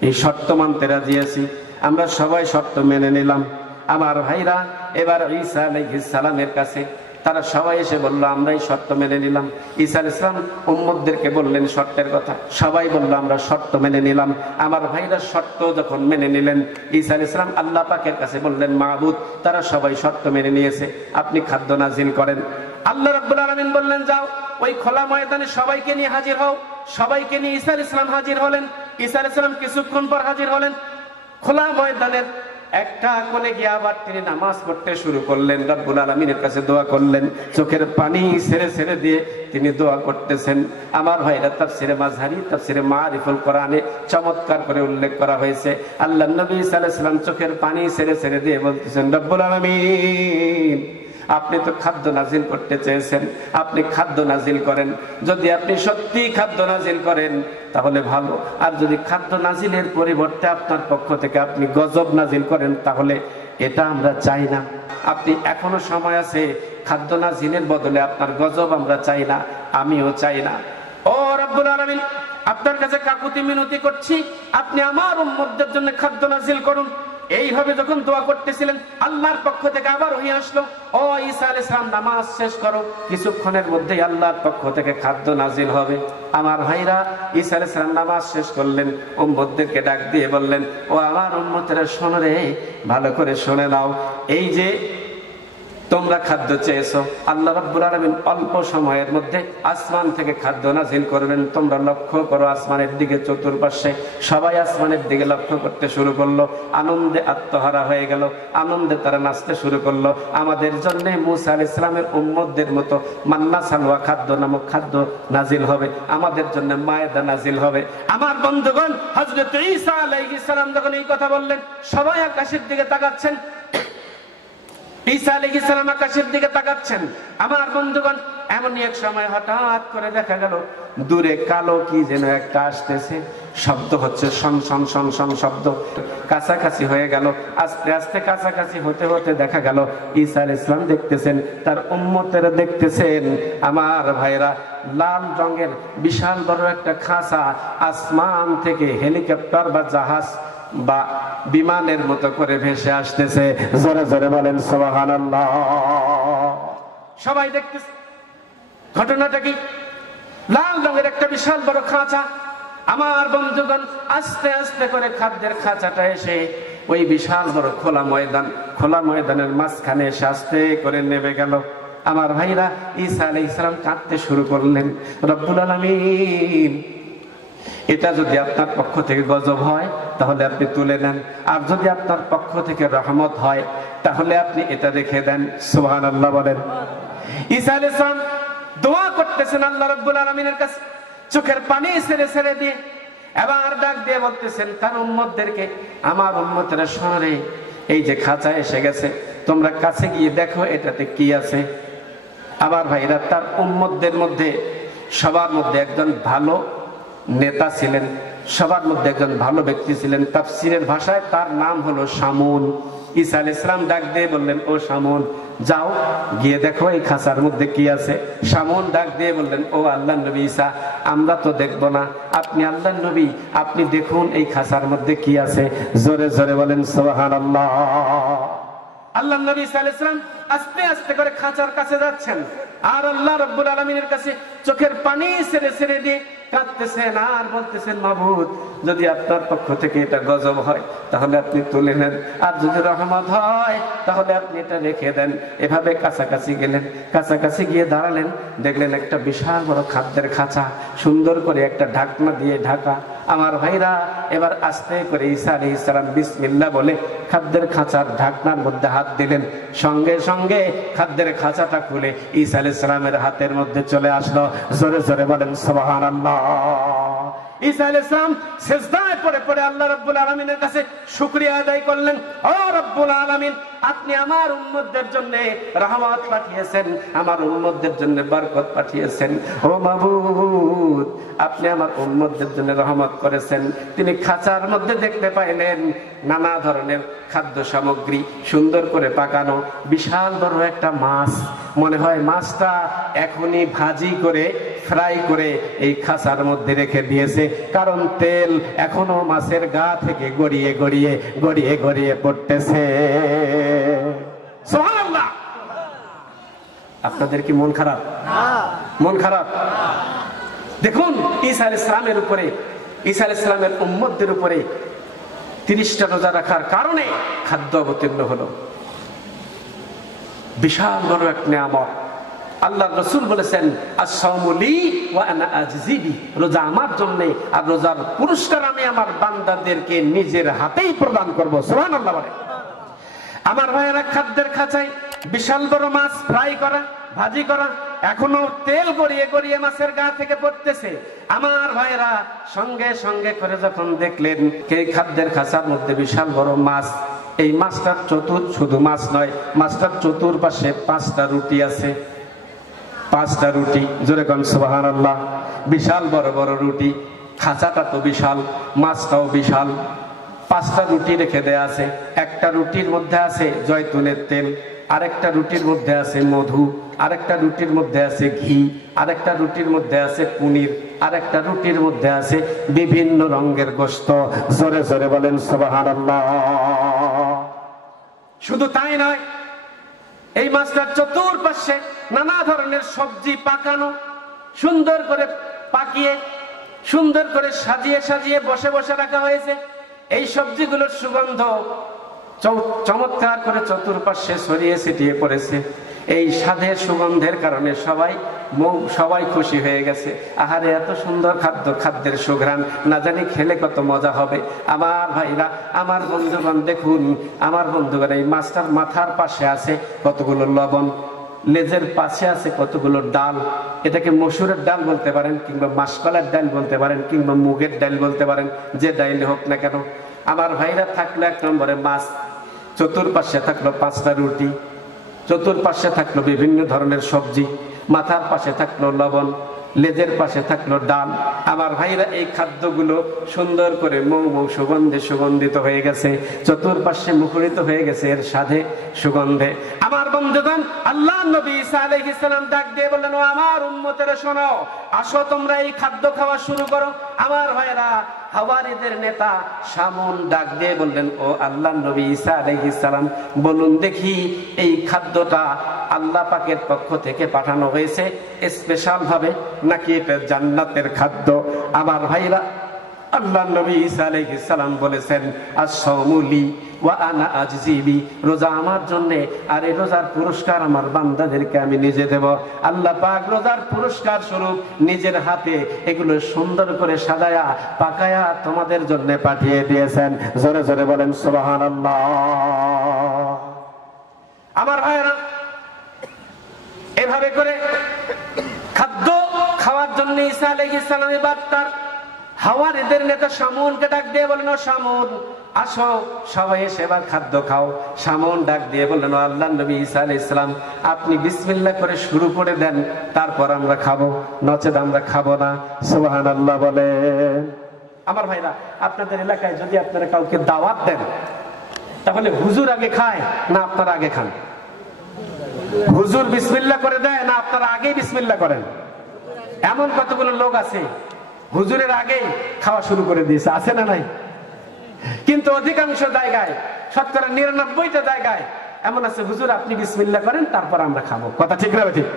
এই শর্ত মানতে রাজি আছি। আমরা সবাই শর্ত মেনে নিলাম। আমার ভাইরা, এবার ঈসা আলাইহিস সালামের কাছে তারা সবাই এসে বলল, আমরা এই শর্ত মেনে নিলাম। ঈসা আলাইহিস সালাম উম্মতদেরকে বললেন শর্তের কথা, সবাই বলল আমরা শর্ত মেনে নিলাম। আমার ভাইরা শর্ত যখন মেনে নিলেন, ঈসা আলাইহিস সালাম আল্লাহ পাকের কাছে বললেন, মাবুদ, তারা সবাই শর্ত মেনে নিয়েছে, আপনি খাদ্য নাজিল করেন। আল্লাহ রাব্বুল আলামিন বললেন, যাও ওই খোলা ময়দানে সবাইকে নিয়ে হাজির হও। সবাইকে নিয়ে ঈসা আলাইহিস সালাম হাজির হলেন। ঈসা আলাইহিস সালাম কিছুক্ষণ পর হাজির হলেন। খোলা ময়দানের একটা কোণে গিয়ে আবার তিনি নামাজ পড়তে শুরু করলেন, রব্বুল আলামিনের কাছে দোয়া করলেন, চোখের পানি ছেড়ে ছেড়ে দিয়ে তিনি দোয়া করতেছেন। আমার ভাইরা, তাফসিরে মাযহারি, তাফসিরে মারিফুল কোরআনে চমৎকার করে উল্লেখ করা হয়েছে, আল্লাহর নবী সাল্লাল্লাহু আলাইহি ওয়াসাল্লাম চোখের পানি ছেড়ে ছেড়ে দিয়ে বলতেছেন, রব্বুল আলামিন, আপনি তো খাদ্য নাজিল করতে চেয়েছেন, আপনি খাদ্য নাজিল করেন। যদি আপনি সত্যি খাদ্য নাজিল করেন তাহলে ভালো, আর যদি খাদ্য নাজিলের পরিবর্তে আপনার পক্ষ থেকে আপনি গজব নাজিল করেন তাহলে এটা আমরা চাই না। আপনি এখনো সময় আছে, খাদ্য নাজিলের বদলে আপনার গজব আমরা চাই না, আমিও চাই না। ও রব্বুল আলামিন, আপনার কাছে কাকুতি মিনতি করছি, আপনি আমার উম্মতদের জন্য খাদ্য নাজিল করুন। এইভাবে যখন দোয়া করতেছিলেন, আল্লাহর পক্ষ থেকে আবার ওহী আসলো, ও ঈসা আলাইহিস সালাম নামাজ শেষ করো, কিছুক্ষণের মধ্যেই আল্লাহর পক্ষ থেকে খাদ্য নাজিল হবে। আমার ভাইরা, ঈসা আলাইহিস সালাম নামাজ শেষ করলেন, উম্মতদেরকে ডাক দিয়ে বললেন, ও আমার উম্মতেরা শোনো রে, ভালো করে শুনে নাও, এই যে তোমরা খাদ্য চেয়েছো, আল্লাহ রাব্বুল আলামিন অল্প সময়ের মধ্যে আসমান থেকে খাদ্য নাজিল করবেন। তোমরা লক্ষ্য করো আসমানের দিকে, চতুর্পাশে সবাই আসমানের দিকে লক্ষ্য করতে শুরু করলো। আনন্দে আত্মহারা হয়ে গেল, আনন্দে তারা নাচতে শুরু করলো। আমাদের জন্য মুসা আলাইহিস সালামের উম্মতদের মতো মান্না সালওয়া খাদ্য নামক খাদ্য নাজিল হবে, আমাদের জন্য মায়েদা নাজিল হবে। আমার বন্ধুগণ, হযরত ঈসা আলাইহিস সালাম যখন এই কথা বললেন, সবাই আকাশের দিকে তাকাচ্ছেন। ঈসা আলাইহিস সালাম আকাশের দিকে তাকাচ্ছেন। আমার বন্ধুগণ, এমনই এক সময় হঠাৎ করে দেখা গেল দূরে কালো কি যেন একটা আসতেছে, শব্দ হচ্ছে শন শন শন শন শব্দ, কাছাকাছি হয়ে গেল। আস্তে আস্তে কাছাকাছি হতে হতে দেখা গেল ঈসা আলাইহিস সালাম দেখতেছেন, তার উম্মতেরা দেখতেছেন। আমার ভাইরা, লাল রঙের বিশাল বড় একটা খাঁচা আসমান থেকে হেলিকপ্টার বা জাহাজ বা বিমানের মতো করে ভেসে আসতেছে। জোরে জোরে বলেন সুবহানাল্লাহ। সবাই দেখতেছে ঘটনাটা কি, লাল রঙের একটা বিশাল বড় খাঁচা। আমার বন্ধুগণ, আস্তে আস্তে করে খাদ্যের খাঁচাটা এসে ওই বিশাল বড় খোলা ময়দান, খোলা ময়দানের মাঝখানে এসে আস্তে করে নেমে গেল। আমার ভাইরা, ঈসা আলাইহিস সালাম কাঁদতে শুরু করলেন, রব্বুল আলামিন, এটা যদি আপনার পক্ষ থেকে গজব হয় তাহলে আপনি তুলে নেন, আর যদি আপনার পক্ষ থেকে রহমত হয় তাহলে আপনি এটা রেখে দেন। সুবহানাল্লাহ বলেন। ঈসা আলাইহিস সালাম দোয়া করতেছেন আল্লাহ রাব্বুল আলামিনের কাছে, চোখের পানি ছেড়ে ছেড়ে দিয়ে এবার ডাক দিয়ে বলতেছেন তার উম্মতদেরকে, আমার উম্মতেরা শোনো রে, এই যে খাঁচা এসে গেছে, তোমরা কাছে গিয়ে দেখো এটাতে কি আছে। আবার ভাইরা, তার উম্মতদের মধ্যে সবার মধ্যে একজন ভালো নেতা ছিলেন, সবার মধ্যে একজন ভালো ব্যক্তি ছিলেন। তাফসীরের ভাষায় তার নাম হলো শামুন। ঈসা আলাইহিস সালাম ডাক দিয়ে বললেন, ও শামুন, যাও গিয়ে দেখো এই খাঁচার মধ্যে কি আছে। শামুন ডাক দিয়ে বললেন, ও আল্লাহর নবী ঈসা, আমরা তো দেখবো না, আপনি আল্লাহর নবী, আপনি দেখুন এই খাঁচার মধ্যে কি আছে। জোরে জোরে বলেন সুবহানাল্লাহ। আল্লাহ নবী সাল্লাল্লাহু আলাইহি ওয়াসাল্লাম আস্তে আস্তে করে খাঁচার কাছে যাচ্ছেন, আর আল্লাহ রাব্বুল আলামিনের কাছে চোখের পানি ছেড়ে ছেড়ে দিয়ে কাঁদতেছেন আর বলতেছেন, মাবুদ, যদি আপনার পক্ষ থেকে এটা গজব হয় তাহলে আপনি তুলে নেন, আর যদি রহমত হয় তাহলে আপনি এটা রেখে দেন। এভাবে কাছাকাছি গেলেন, কাছাকাছি গিয়ে দাঁড়ালেন, দেখলেন একটা বিশাল বড় খাদ্যের খাঁচা, সুন্দর করে একটা ঢাকনা দিয়ে ঢাকা। আমার ভাইরা, এবার আস্তে করে ঈসা আলাইহিস সালাম বিসমিল্লাহ বলে খাদ্যের খাঁচার ঢাকনার মধ্যে হাত দিলেন, সঙ্গে সঙ্গে খাদ্যের খাঁচাটা খুলে ঈসা আলাইহিস সালামের হাতের মধ্যে চলে আসলো। জোরে জোরে বলেন সুবহানাল্লাহ। ঈসা আলাইহিস সালাম সিজদায় পড়ে পড়ে আল্লাহ রাব্বুল আলামিনের কাছে শুকরিয়া আদায় করলেন, ও রব্বুল আলামিন, আপনি আমার উম্মতদের জন্য রহমত পাঠিয়েছেন, আমার উম্মতদের জন্য বরকত পাঠিয়েছেন। ও মাবুদ, আপনি আমার উম্মতদের জন্য রহমত করেছেন। তিনি খাঁচার মধ্যে দেখতে পাইলেন নানা ধরনের খাদ্য সামগ্রী, সুন্দর করে পাকানো বিশাল বড় একটা মাছ। মনে হয় মাছটা এখনই ভাজি করে ফ্রাই করে এই খাঁচার মধ্যে রেখে দিয়েছে, কারণ তেল এখনো মাছের গা থেকে গড়িয়ে গড়িয়ে গড়িয়ে গড়িয়ে পড়তেছে। সুবহানাল্লাহ। আপনাদের কি মন খারাপ? মন খারাপ? দেখুন, ঈসা আলাইহিস সালামের উপরে, ঈসা আলাইহিস সালামের উম্মতদের উপরে 30টা রোজা রাখার কারণে খাদ্য অবতীর্ণ হলো। বিশাল বড় এক নিয়ামত। আল্লাহ রাসূল বলেছেন, আস-সাওমু লি ওয়া আনা আজজি বি, রোজা আমার জন্য, আর রোজার পুরস্কার আমি আমার বান্দাদেরকে নিজের হাতেই প্রদান করব। সুবহানাল্লাহ বলে। আমার ভাইয়েরা, খাদ্যের খাঁচায় বিশাল বড় মাছ ফ্রাই করা, ভাজি করা, এখনো তেল গড়িয়ে গড়িয়ে মাছের গা থেকে পড়তেছে। আমার ভাইয়েরা, সঙ্গে সঙ্গে করে যখন দেখলেন এই খাদ্যের খাঁচার মধ্যে বিশাল বড় মাছ, এই মাছটার শুধু মাছ নয়, মাছটার চতুর্পাশে 5টা রুটি আছে। 5টা রুটি, জোরে কোন সুবহানাল্লাহ। বিশাল বড় বড় রুটি, খাঁচাটা তো বিশাল, মাছটাও বিশাল। 5টা রুটি রেখে দেয়া আছে। একটা রুটির মধ্যে আছে জয়তুনের তেল, আরেকটা রুটির মধ্যে আছে মধু, আরেকটা রুটির মধ্যে আছে ঘি, আরেকটা রুটির মধ্যে আছে পনির, আরেকটা রুটির মধ্যে আছে বিভিন্ন রঙের গোশত। জোরে জোরে বলেন সুবহানাল্লাহ। শুধু তাই নয়, এই মাছটার চতুর্পাশে নানা ধরনের সবজি পাকানো, সুন্দর করে পাকিয়ে সুন্দর করে সাজিয়ে সাজিয়ে বসে বসে রাখা হয়েছে। এই সবজিগুলোর সুগন্ধ চমৎকার করে চতুর্পাশে ছড়িয়ে ছিটিয়ে পড়েছে। এই স্বাদের সুগন্ধের কারণে সবাই খুশি হয়ে গেছে। আহারে, এত সুন্দর খাদ্য, খাদ্যের সুঘ্রাণ, না জানি খেলে কত মজা হবে। আমার ভাইরা, আমার বন্ধুগণ, দেখুন আমার বন্ধুগণ, এই মাছটার মাথার পাশে আছে কতগুলো লবণ, লেজের পাশে আছে কতগুলো ডাল। এটাকে মসুরের ডাল বলতে পারেন, কিংবা মাসকলার ডাল বলতে পারেন, কিংবা মুগের ডাল বলতে পারেন, যে ডাল হোক না কেন। আমার ভাইরা, থাকলো 1 নম্বরে মাছ, চতুর্পাশে থাকলো 5টা রুটি, চতুর্পাশে থাকলো বিভিন্ন ধরনের সবজি, মাথার পাশে থাকলো লবণ, লেজের পাশে থাকলো ডাল। আমার ভাইরা, এই খাদ্যগুলো সুন্দর করে মৌ মৌ সুগন্ধে সুগন্ধিত হয়ে গেছে, চতুর্পাশে মুখরিত হয়ে গেছে এর স্বাদে সুগন্ধে। আমার বন্ধুগণ, আল্লাহ নবী ঈসা আলাইহিস সালাম ডাক দিয়ে বললেন, ও আমার উম্মতেরা শোনো, আসো তোমরা এই খাদ্য খাওয়া শুরু করো। আমার ভাইরা, হাওয়ারীদের নেতা শামুন ডাক দিয়ে বললেন, ও আল্লাহ নবী ঈসা আলাইহিস সালাম, বলুন দেখি, এই খাদ্যটা আল্লাহ পাকের পক্ষ থেকে পাঠানো হয়েছে স্পেশাল ভাবে, নাকি এটা জান্নাতের খাদ্য? আমার ভাইরা, আল্লাহ নবী ঈসা আলাইহিস সালাম বলেছেন, আস-সাওমু লি ওয়া আনা আজজি বি, রোজা আমার জন্য, আর এই রোজার পুরস্কার আমার বান্দাদেরকে আমি নিজে দেব। আল্লাহ পাক রোজার পুরস্কার স্বরূপ নিজের হাতে এগুলো সুন্দর করে সাজায়া পাকায়া তোমাদের জন্য পাঠিয়ে দিয়েছেন। জোরে জোরে বলেন সুবহানাল্লাহ। আমার ভাইরা, এভাবে করে খাদ্য খাওয়ার জন্য ঈসা আলাইহিস সালাম এবার তার হাওয়ারীদের নেতা শামুনকে ডাক দিয়ে বললেন, ও শামুন, আসো সবাই এসে এবার খাদ্য খাও। শামুন ডাক দিয়ে বললেন, ও আল্লাহর নবী ঈসা আলাইহিস সালাম, আপনি বিসমিল্লাহ করে শুরু করে দেন, তারপর আমরা খাবো, নচেত আমরা খাবো না। সুবহানাল্লাহ বলেন। আমার ভাইরা, আপনাদের এলাকায় যদি আপনারা কাউকে দাওয়াত দেন, তাহলে হুজুর আগে খায় না আপনারা আগে খান? হুজুর বিসমিল্লাহ করে দেয় না আপনারা আগেই বিসমিল্লাহ করেন? এমন কতগুলো লোক আছে হুজুরের আগেই খাওয়া শুরু করে দিয়েছে, আছে না নাই? কিন্তু অধিকাংশ জায়গায়, শতকরা 99টা জায়গায় এমন আছে হুজুর আপনি বিসমিল্লাহ করেন তারপর আমরা খাবো। কথা ঠিক না ঠিক?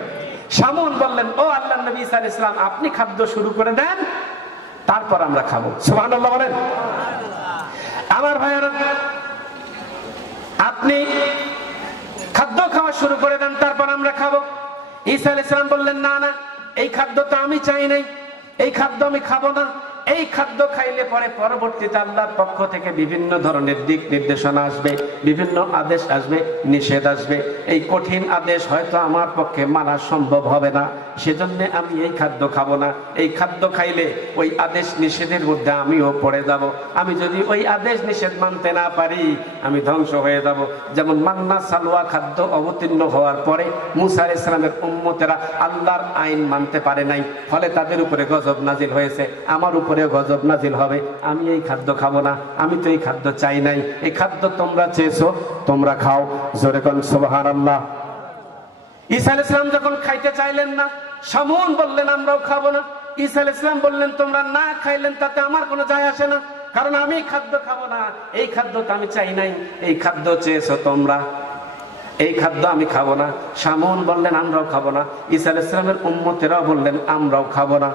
শামুন বললেন ও আল্লাহর নবী ঈসা আলাইহিস সালাম আপনি খাদ্য শুরু করে দেন তারপর আমরা খাবো। সুবহানাল্লাহ বলেন। আমার ভাইয়েরা আপনি খাদ্য খাওয়া শুরু করে দেন তারপর আমরা খাবো। ঈসা আলাইহিস সালাম বললেন না না এই খাদ্য তো আমি চাই নাই, এই খাদ্য আমি খাবো না। এই খাদ্য খাইলে পরে পরবর্তীতে আল্লাহর পক্ষ থেকে বিভিন্ন ধরনের দিক নির্দেশনা আসবে, বিভিন্ন আদেশ আসবে, নিষেধ আসবে। এই কঠিন আদেশ হয়তো আমার পক্ষে মানা সম্ভব হবে না, সেজন্য আমি এই খাদ্য খাবো না। এই খাদ্য খাইলে ওই আদেশ নিষেধের মধ্যে আমিও পড়ে যাব। আমি যদি ওই আদেশ নিষেধ মানতে না পারি আমি ধ্বংস হয়ে যাব। যেমন মান্না সালওয়া খাদ্য অবতীর্ণ হওয়ার পরে মুসা আলাইহিস সালামের উম্মতেরা আল্লাহর আইন মানতে পারে নাই, ফলে তাদের উপরে গজব নাজিল হয়েছে। আমার উপরে গজব নাজিল হবে। আমি এই খাদ্য খাবো না, আমি তো এই খাদ্য চাই নাই। এই খাদ্য তোমরা চেয়েছো, তোমরা খাও। জোরে কোন সুবহানাল্লাহ। ঈসা আলাইহিস সালাম যখন খাইতে চাইলেন না, শামুন বললেন আমরাও খাবো না। ঈসা আলাইহিস সালাম বললেন তোমরা না খাইলেন তাতে আমার কোনো যায় আসে না, কারণ আমি খাদ্য খাবো না। এই খাদ্য তো আমি চাই নাই, এই খাদ্য চেয়েছো তোমরা, এই খাদ্য আমি খাবো না। শামুন বললেন আমরাও খাবো না। ঈসা আলাইহিস সালামের উম্মতেরাও বললেন আমরাও খাবো না।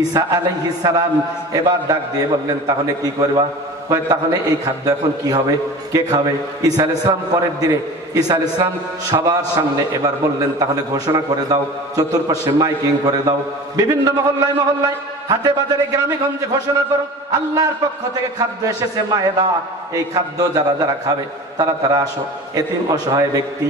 ঈসা আলাইহিস সালাম এবার ডাক দিয়ে বললেন তাহলে কি করবা? কয় তাহলে এই খাদ্য এখন কি হবে, কে খাবে? ঈসা আলাইহিস সালাম পরের দিনে ঈসা আলাইহিস সালাম সবার সামনে এবার বললেন তাহলে ঘোষণা করে দাও, চতুর্পাশে মাইকিং করে দাও, বিভিন্ন মহল্লায় মহল্লায়, হাটে বাজারে, গ্রামে গঞ্জে ঘোষণা করো আল্লাহর পক্ষ থেকে খাদ্য এসেছে মায়েদা। এই খাদ্য যারা যারা খাবে তারা তারা আসো। এতিম অসহায় ব্যক্তি,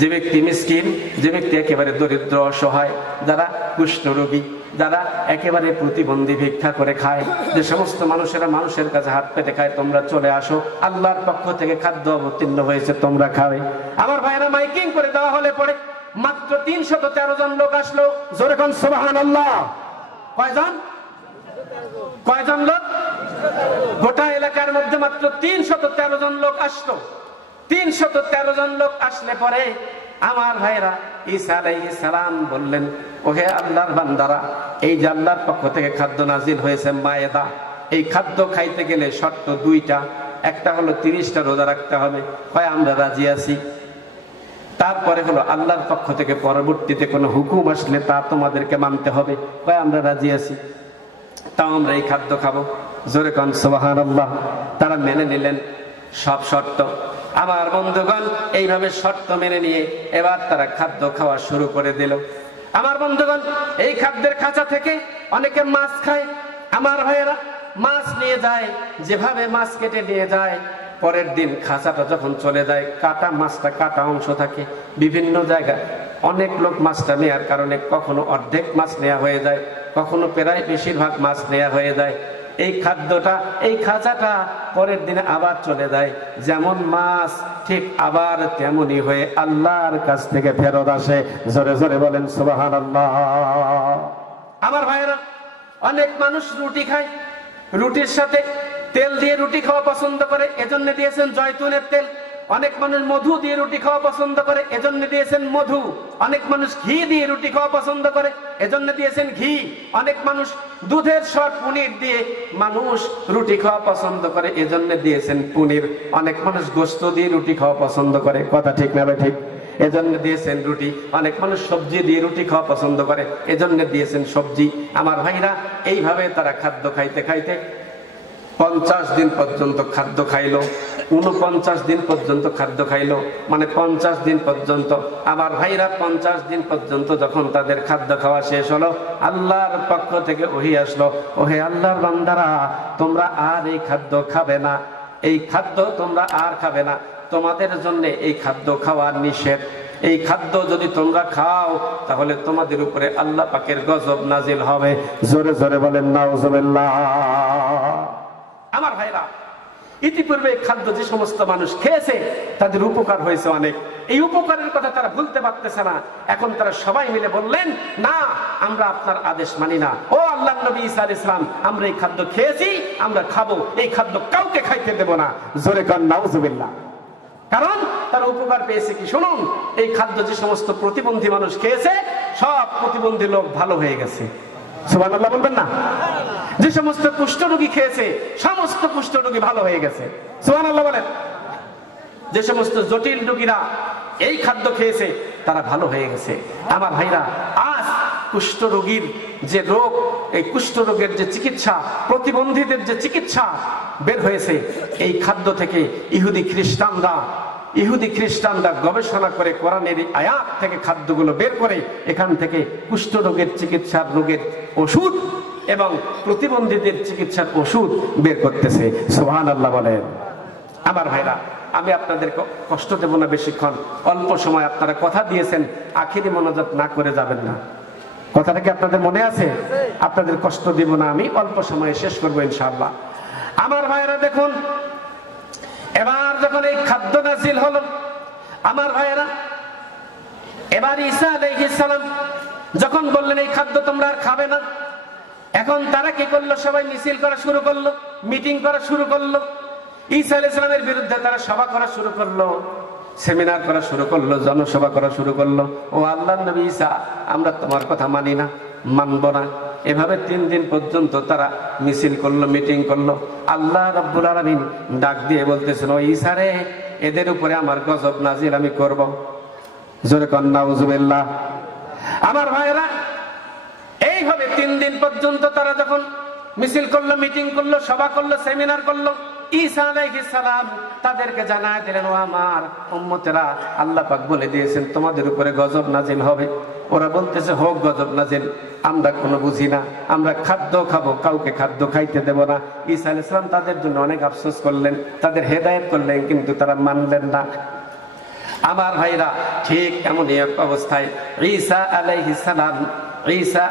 যে ব্যক্তি মিসকিন, যে ব্যক্তি একেবারে দরিদ্র অসহায়, যারা কুষ্ঠ রোগী, যারা একেবারে প্রতিবন্ধী ভিক্ষা করে খায়, যে সমস্ত মানুষেরা মানুষের কাছে হাত পেতে খায়, তোমরা চলে আসো, আল্লাহর পক্ষ থেকে খাদ্য অবতীর্ণ হয়েছে, তোমরা খাবে। আমার ভাইয়েরা মাইকিং করে দেওয়া হলে পরে মাত্র 313 জন লোক আসলো। জোরে কোন সুবহানাল্লাহ। কয়জন? কয়জন লোক? গোটা এলাকার মধ্যে মাত্র 313 জন লোক আসলো। 313 জন লোক আসলে পরে আমার ভাইরা ঈসা আলাইহিস সালাম বললেন ওহে আল্লাহর বান্দারা, এই যে আল্লাহর পক্ষ থেকে খাদ্য নাজিল হয়েছে মায়েদা, এই খাদ্য খাইতে গেলে শর্ত দুইটা। একটা হলো 30টা রোজা রাখতে হবে, হয় আমরা রাজি আছি। তারপরে হলো আল্লাহর পক্ষ থেকে পরবর্তীতে কোনো হুকুম আসলে তা তোমাদেরকে মানতে হবে, হয় আমরা রাজি আছি, তাও আমরা এই খাদ্য খাবো। জোরে কোন সুবহানাল্লাহ। তারা মেনে নিলেন সব শর্ত। আমার বন্ধুগণ এইভাবে শর্ত মেনে নিয়ে এবার তারা খাদ্য খাওয়া শুরু করে দিল। আমার বন্ধুগণ এই খাদ্যের খাঁচা থেকে অনেকে মাছ খায়। আমার ভাইয়েরা মাছ নিয়ে যায়, যেভাবে মাছ কেটে নিয়ে যায়, পরের দিন খাঁচাটা যখন চলে যায় কাটা মাছটা কাটা অংশ থাকে বিভিন্ন জায়গায়। অনেক লোক মাছটা নেওয়ার কারণে কখনো অর্ধেক মাছ নেওয়া হয়ে যায়, কখনো প্রায় বেশিরভাগ মাছ নেওয়া হয়ে যায়। এই খাদ্যটা, এই খাঁচাটা পরের দিনে আবার চলে যায়, যেমন মাছ ঠিক আবার তেমনি হয়ে আল্লাহর কাছ থেকে ফেরত আসে। জোরে জোরে বলেন সুবহানাল্লাহ। আমার ভাইয়েরা অনেক মানুষ রুটি খায়, রুটির সাথে তেল দিয়ে রুটি খাওয়া পছন্দ করে, এজন্য দিয়েছেন জয়তুনের তেল। অনেক মানুষ মধু দিয়ে রুটি খাওয়া পছন্দ করে, এজন্য দিয়েছেন মধু। অনেক মানুষ ঘি দিয়ে রুটি খাওয়া পছন্দ করে, এজন্য দিয়েছেন ঘি। অনেক মানুষ দুধের সর পনির দিয়ে মানুষ রুটি খাওয়া পছন্দ করে, এজন্য দিয়েছেন পনির। অনেক মানুষ গোশত দিয়ে রুটি খাওয়া পছন্দ করে, কথা ঠিক না ভাই? ঠিক, এজন্য দিয়েছেন রুটি। অনেক মানুষ সবজি দিয়ে রুটি খাওয়া পছন্দ করে, এজন্য দিয়েছেন সবজি। আমার ভাইরা এইভাবে তারা খাদ্য খাইতে খাইতে 50 দিন পর্যন্ত খাদ্য খাইলো, 49 দিন পর্যন্ত খাদ্য খাইলো, মানে 50 দিন পর্যন্ত। আমার ভাইরা 50 দিন পর্যন্ত যখন তাদের খাদ্য খাওয়া শেষ হলো, আল্লাহর পক্ষ থেকে ওহী আসলো, ওহে আল্লাহর বান্দারা, তোমরা আর এই খাদ্য খাবে না, এই খাদ্য তোমরা আর খাবে না, তোমাদের জন্য এই খাদ্য খাওয়া নিষেধ। এই খাদ্য যদি তোমরা খাও তাহলে তোমাদের উপরে আল্লাহ পাকের গজব নাজিল হবে। জোরে জোরে বলেন নাউজুবিল্লাহ। আমার ভাইরা ইতিপূর্বে খাদ্য যে সমস্ত মানুষ খেয়েছে তাদের উপকার হয়েছে অনেক। এই উপকারের কথা তারা ভুলতে পারতেছে না। এখন তারা সবাই মিলে বললেন না, আমরা আপনার আদেশ মানি না। ও আল্লাহর নবী ঈসা আলাইহিস সালাম, আমরা এই খাদ্য খেয়েছি, আমরা খাবো, এই খাদ্য কাউকে খাইতে দেব না। জোরে কান নাউজুবিল্লাহ। কারণ তারা উপকার পেয়েছে কি শুনুন, এই খাদ্য যে সমস্ত প্রতিবন্ধী মানুষ খেয়েছে সব প্রতিবন্ধী লোক ভালো হয়ে গেছে। সুবহানাল্লাহ বলবেন না? যে সমস্ত কুষ্ঠ রোগী খেয়েছে সমস্ত কুষ্ঠ রোগী ভালো হয়ে গেছে। সুবহানাল্লাহ বলেন। যে সমস্ত জটিল রোগীরা এই খাদ্য খেয়েছে তারা ভালো হয়ে গেছে। আমার ভাইরা, আজ কুষ্ঠ রোগীর যে রোগ, এই কুষ্ঠ রোগের যে চিকিৎসা, প্রতিবন্ধীদের যে চিকিৎসা বের হয়েছে এই খাদ্য থেকে। ইহুদি খ্রিস্টানরা গবেষণা করে কোরআনের আয়াত থেকে খাদ্যগুলো বের করে এখান থেকে কুষ্ঠ রোগের চিকিৎসার রোগের ওষুধ এবং প্রতিবন্ধীদের চিকিৎসার ওষুধ বের করতেছে। সুবহানাল্লাহ বলেন। আমার ভাইরা, আমি আপনাদেরকে কষ্ট দেব না বেশিক্ষণ, অল্প সময় আপনারা কথা দিয়েছেন, আখিরি মোনাজাত না করে যাবেন না। কথাটা কি আপনাদের মনে আছে? আপনাদের কষ্ট দেব না, আমি অল্প সময়ে শেষ করবো ইনশাআল্লাহ। আমার ভাইরা দেখুন, এবার যখন এই খাদ্য নাজিল হলো, আমার ভাইরা, এবার ঈসা আলাইহিস সালাম যখন বললেন এই খাদ্য তোমরা আর খাবে না, এখন তারা কি করলো? সবাই মিছিল করা শুরু করলো, মিটিং করা শুরু করলো, ঈসা আলাইহিস সালামের বিরুদ্ধে তারা সভা করা শুরু করলো, সেমিনার করা শুরু করলো, জনসভা করা শুরু করলো। ও আল্লাহর নবী ঈসা, আমরা তোমার কথা মানি না, মানব না। এভাবে 3 দিন পর্যন্ত তারা মিছিল করলো, মিটিং করলো। আল্লাহ রাব্বুল আলামিন ডাক দিয়ে বলতেছেন, ও ঈসা রে, এদের উপরে আমার গজব নাজিল আমি করব। জোরে কন নাউজুবিল্লাহ। আমার ভাইরা, এইভাবে 3 দিন পর্যন্ত তারা যখন মিছিল করলো, মিটিং করলো, সভা করলো, সেমিনার করলো, ঈসা আলাইহিস সালাম তাদেরকে জানায় দিলেন, ও আমার উম্মতেরা, আল্লাহ পাক বলে দিয়েছেন তোমাদের উপরে গজব নাজিল হবে। ওরা বলতেছে, হোক গজব নাজিল, আমরা কোনো বুঝি না, আমরা খাদ্য খাবো, কাউকে খাদ্য খাইতে দেব না। ঈসা আলাইহিস সালাম তাদের জন্য অনেক আফসোস করলেন, তাদের হেদায়েত করলেন, কিন্তু তারা মানলেন না। আমার ভাইরা, ঠিক এমনই এক অবস্থায় ঈসা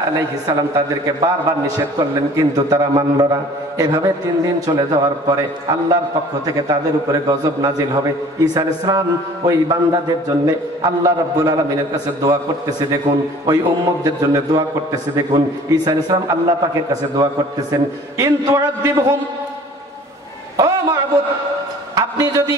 আলাইহিস সালাম তাদেরকে বারবার নিষেধ করলেন, কিন্তু তারা মানল না। এভাবে 3 দিন চলে যাওয়ার পরে আল্লাহর পক্ষ থেকে তাদের উপরে গজব নাজিল হবে। ঈসা আলাইহিস সালাম ওই বান্দাদের জন্য আল্লাহ রাব্বুল আলামিনের কাছে দোয়া করতেছে, দেখুন, ওই উম্মতদের জন্য দোয়া করতেছে, দেখুন, ঈসা আলাইহিস সালাম আল্লাহ পাকের কাছে দোয়া করতেছেন, ইন তুআযিবহুম, ও মাবুদ, আপনি যদি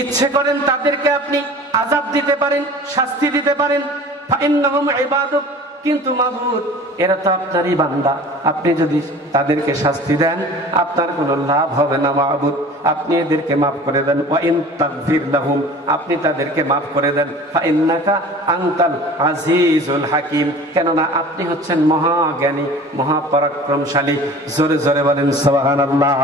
ইচ্ছে করেন তাদেরকে আপনি আযাব দিতে পারেন, শাস্তি দিতে পারেন, ফাইন্নাহুম ইবাদুক, কিন্তু মাবুদ, এরা তো আপনারই বান্দা, আপনি যদি তাদেরকে শাস্তি দেন আপনার কোনো লাভ হবে না মাবুদ, আপনি এদেরকে মাফ করে দেন। ওয়া ইন তাগফির লাহুম, আপনি তাদেরকে মাফ করে দেন। ফাইন্নাকা আনতাল আজিজুল হাকিম, কেননা আপনি হচ্ছেন মহাজ্ঞানী, মহাপরাক্রমশালী। জোরে জোরে বলেন সুবহানাল্লাহ।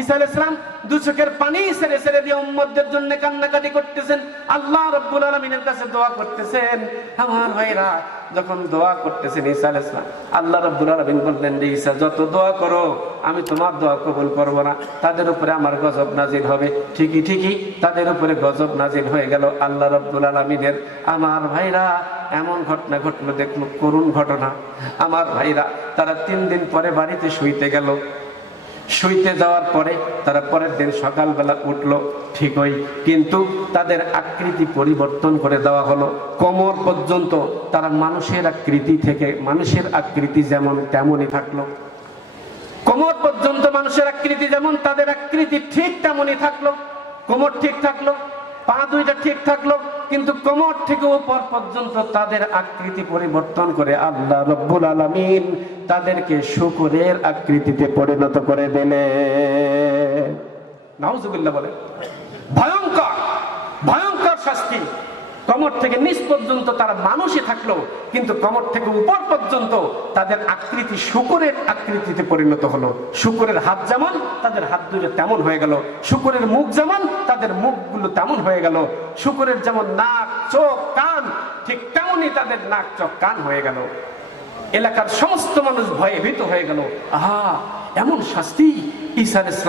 ঈসা আলাইহিস সালাম 2 চোখের পানি ছেড়ে ছেড়ে দিয়ে উম্মতদের জন্য কান্নাকাটি করতেছেন, আল্লাহ রাব্বুল আলামিনের কাছে দোয়া করতেছেন। আমার ভাইরা, যখন দোয়া করতেছেন ঈসা আলাইহিস সালাম, আল্লাহ রাব্বুল আলামিন বললেন, ঈসা যত দোয়া করো আমি তোমার দোয়া কবুল করব না, তাদের উপরে আমার গজব নাজিল হবে। ঠিকই তাদের উপরে গজব নাজিল হয়ে গেল আল্লাহ রাব্বুল আলামিনের। আমার ভাইরা, এমন ঘটনা ঘটলো, দেখলো, করুণ ঘটনা। আমার ভাইরা, তারা 3 দিন পরে বাড়িতে শুইতে গেল। শুইতে যাওয়ার পরে তারা পরের দিন সকালবেলা উঠলো, ঠিকই, কিন্তু তাদের আকৃতি পরিবর্তন করে দেওয়া হলো। কোমর পর্যন্ত তারা মানুষের আকৃতি থেকে, মানুষের আকৃতি যেমন তেমনই থাকলো। কোমর পর্যন্ত মানুষের আকৃতি যেমন, তাদের আকৃতি ঠিক তেমনই থাকলো। কোমর ঠিক থাকলো, পা 2টা ঠিক থাকলো, কিন্তু কোমর থেকে উপর পর্যন্ত তাদের আকৃতি পরিবর্তন করে আল্লাহ রাব্বুল আলামিন তাদেরকে শূকরের আকৃতিতে পরিণত করে দিলেন। নাউজুবিল্লাহ বলে। ভয়ঙ্কর ভয়ঙ্কর শাস্তি। কোমর থেকে নিচ পর্যন্ত তারা মানুষই থাকলো, কিন্তু কোমর থেকে উপর পর্যন্ত তাদের আকৃতি শূকরের আকৃতিতে পরিণত হলো। শূকরের হাত যেমন, তাদের হাত 2টা তেমন হয়ে গেল। শূকরের মুখ যেমন, তাদের মুখগুলো তেমন হয়ে গেল। শূকরের যেমন নাক, চোখ, কান, ঠিক তেমনই তাদের নাক, চোখ, কান হয়ে গেল। এলাকার সমস্ত মানুষ ভয়ে ভীত হয়ে গেল। আহা, এমন শাস্তি! ঈসা আলাইহিস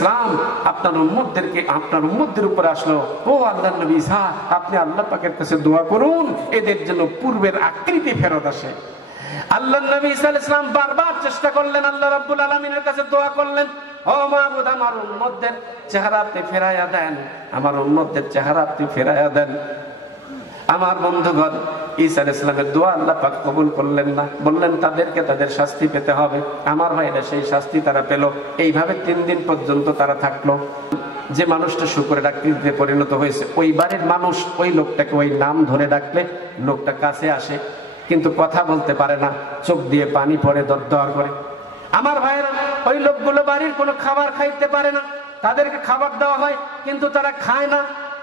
সালাম আপনার উম্মতদের উপরে আসলো। ও আল্লাহর নবী ঈসা, আপনি আল্লাহ পাকের কাছে দোয়া করুন, এদের জন্য পূর্বের আকৃতি ফেরত আসে। আল্লাহর নবী ঈসা আলাইহিস সালাম বারবার চেষ্টা করলেন, আল্লাহ রাব্বুল আলামিনের কাছে দোয়া করলেন, ও মাবুদ, আমার উম্মতদের চেহারা আপনি ফেরাইয়া দেন, আমার উম্মতদের চেহারা আপনি ফেরাইয়া দেন। আমার বন্ধুগণ, ঈসা আলাইহিস সালামের দোয়া আল্লাহ পাক কবুল করলেন না, বললেন তাদেরকে তাদের শাস্তি পেতে হবে। আমার ভাইরা, সেই শাস্তি তারা পেল। এইভাবে 3 দিন পর্যন্ত তারা থাকলো। যে মানুষটা শূকরের আকৃতিতে পরিণত হয়েছে, ওই বাড়ির মানুষ ওই লোকটাকে ওই নাম ধরে ডাকলে লোকটা কাছে আসে, কিন্তু কথা বলতে পারে না, চোখ দিয়ে পানি পড়ে, দরদর করে। আমার ভাইরা, ওই লোকগুলো বাড়ির কোনো খাবার খাইতে পারে না, তাদেরকে খাবার দেওয়া হয়, কিন্তু তারা খায় না,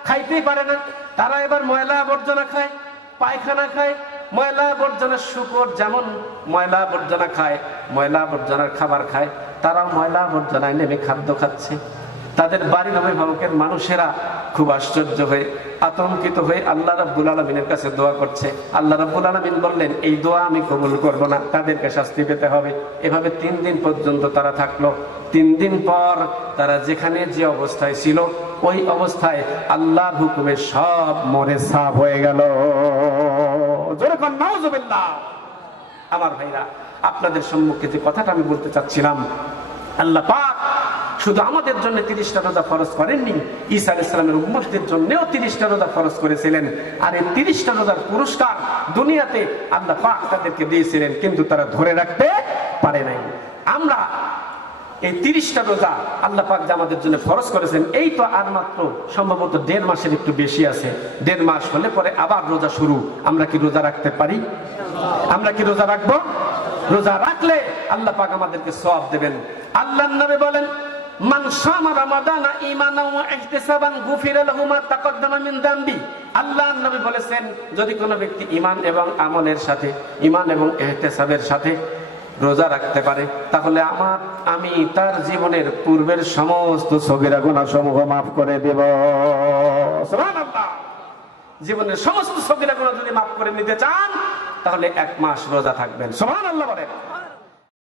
খাইতেই পারে না। তারা এবার ময়লা আবর্জনা খায়, পায়খানা খায়, ময়লা আবর্জনার শুকর যেমন ময়লা আবর্জনা খায়, ময়লা আবর্জনার খাবার খায়, তারাও ময়লা আবর্জনায় নেমে খাদ্য খাচ্ছে। তাদের বাড়ির অভিভাবকের মানুষেরা খুব আশ্চর্য হয়ে, আতঙ্কিত হয়ে আল্লাহ রাব্বুল আলামিনের কাছে দোয়া করছে। আল্লাহ রাব্বুল আলামিন বললেন, এই দোয়া আমি কবুল করব না, তাদেরকে শাস্তি পেতে হবে। এভাবে 3 দিন পর্যন্ত তারা থাকলো। 3 দিন পর তারা যেখানে যে অবস্থায় ছিল ওই অবস্থায় আল্লাহর হুকুমে সব মরে সাফ হয়ে গেল। যেরকম নাউজুবিল্লাহ। আমার ভাইরা, আপনাদের সম্মুখে যে কথাটা আমি বলতে চাচ্ছিলাম, আল্লাহ পাক শুধু আমাদের জন্য 30টা রোজা ফরজ করেননি, ঈসা আলাইহিস সালামের উম্মতদের জন্যও 30টা রোজা ফরজ করেছিলেন। আর এই 30টা রোজার পুরস্কার দুনিয়াতে আল্লাহ পাক তাদেরকে দিয়েছিলেন, কিন্তু তারা ধরে রাখতে পারে নাই। আমরা এই 30টা রোজা আল্লাহ পাক যে আমাদের জন্য ফরজ করেছেন, এই তো আর মাত্র সম্ভবত 1.5 মাসের একটু বেশি আছে। 1.5 মাস হলে পরে আবার রোজা শুরু। আমরা কি রোজা রাখতে পারি? আমরা কি রোজা রাখবো? রোজা রাখলে আল্লাহ পাক আমাদেরকে সওয়াব দেবেন। আল্লাহর নবী বলেন, মান শামা রমাদানা ঈমানান ওয়া ইহতিসাবান গুফিরা লাহু মা তাকদ্দামা মিন যামবি। আল্লাহর নবী বলেছেন, যদি কোনো ব্যক্তি ঈমান এবং আমলের সাথে, ঈমান এবং ইহতিসাবের সাথে রোজা রাখতে পারে, তাহলে আমি তার জীবনের পূর্বের সমস্ত সগীরা গুনাহ সমূহ মাফ করে দেব। সুবহানাল্লাহ। জীবনের সমস্ত সগীরা গুনাহ যদি মাফ করে নিতে চান, তাহলে 1 মাস রোজা থাকবেন। সুবহানাল্লাহ বলেন।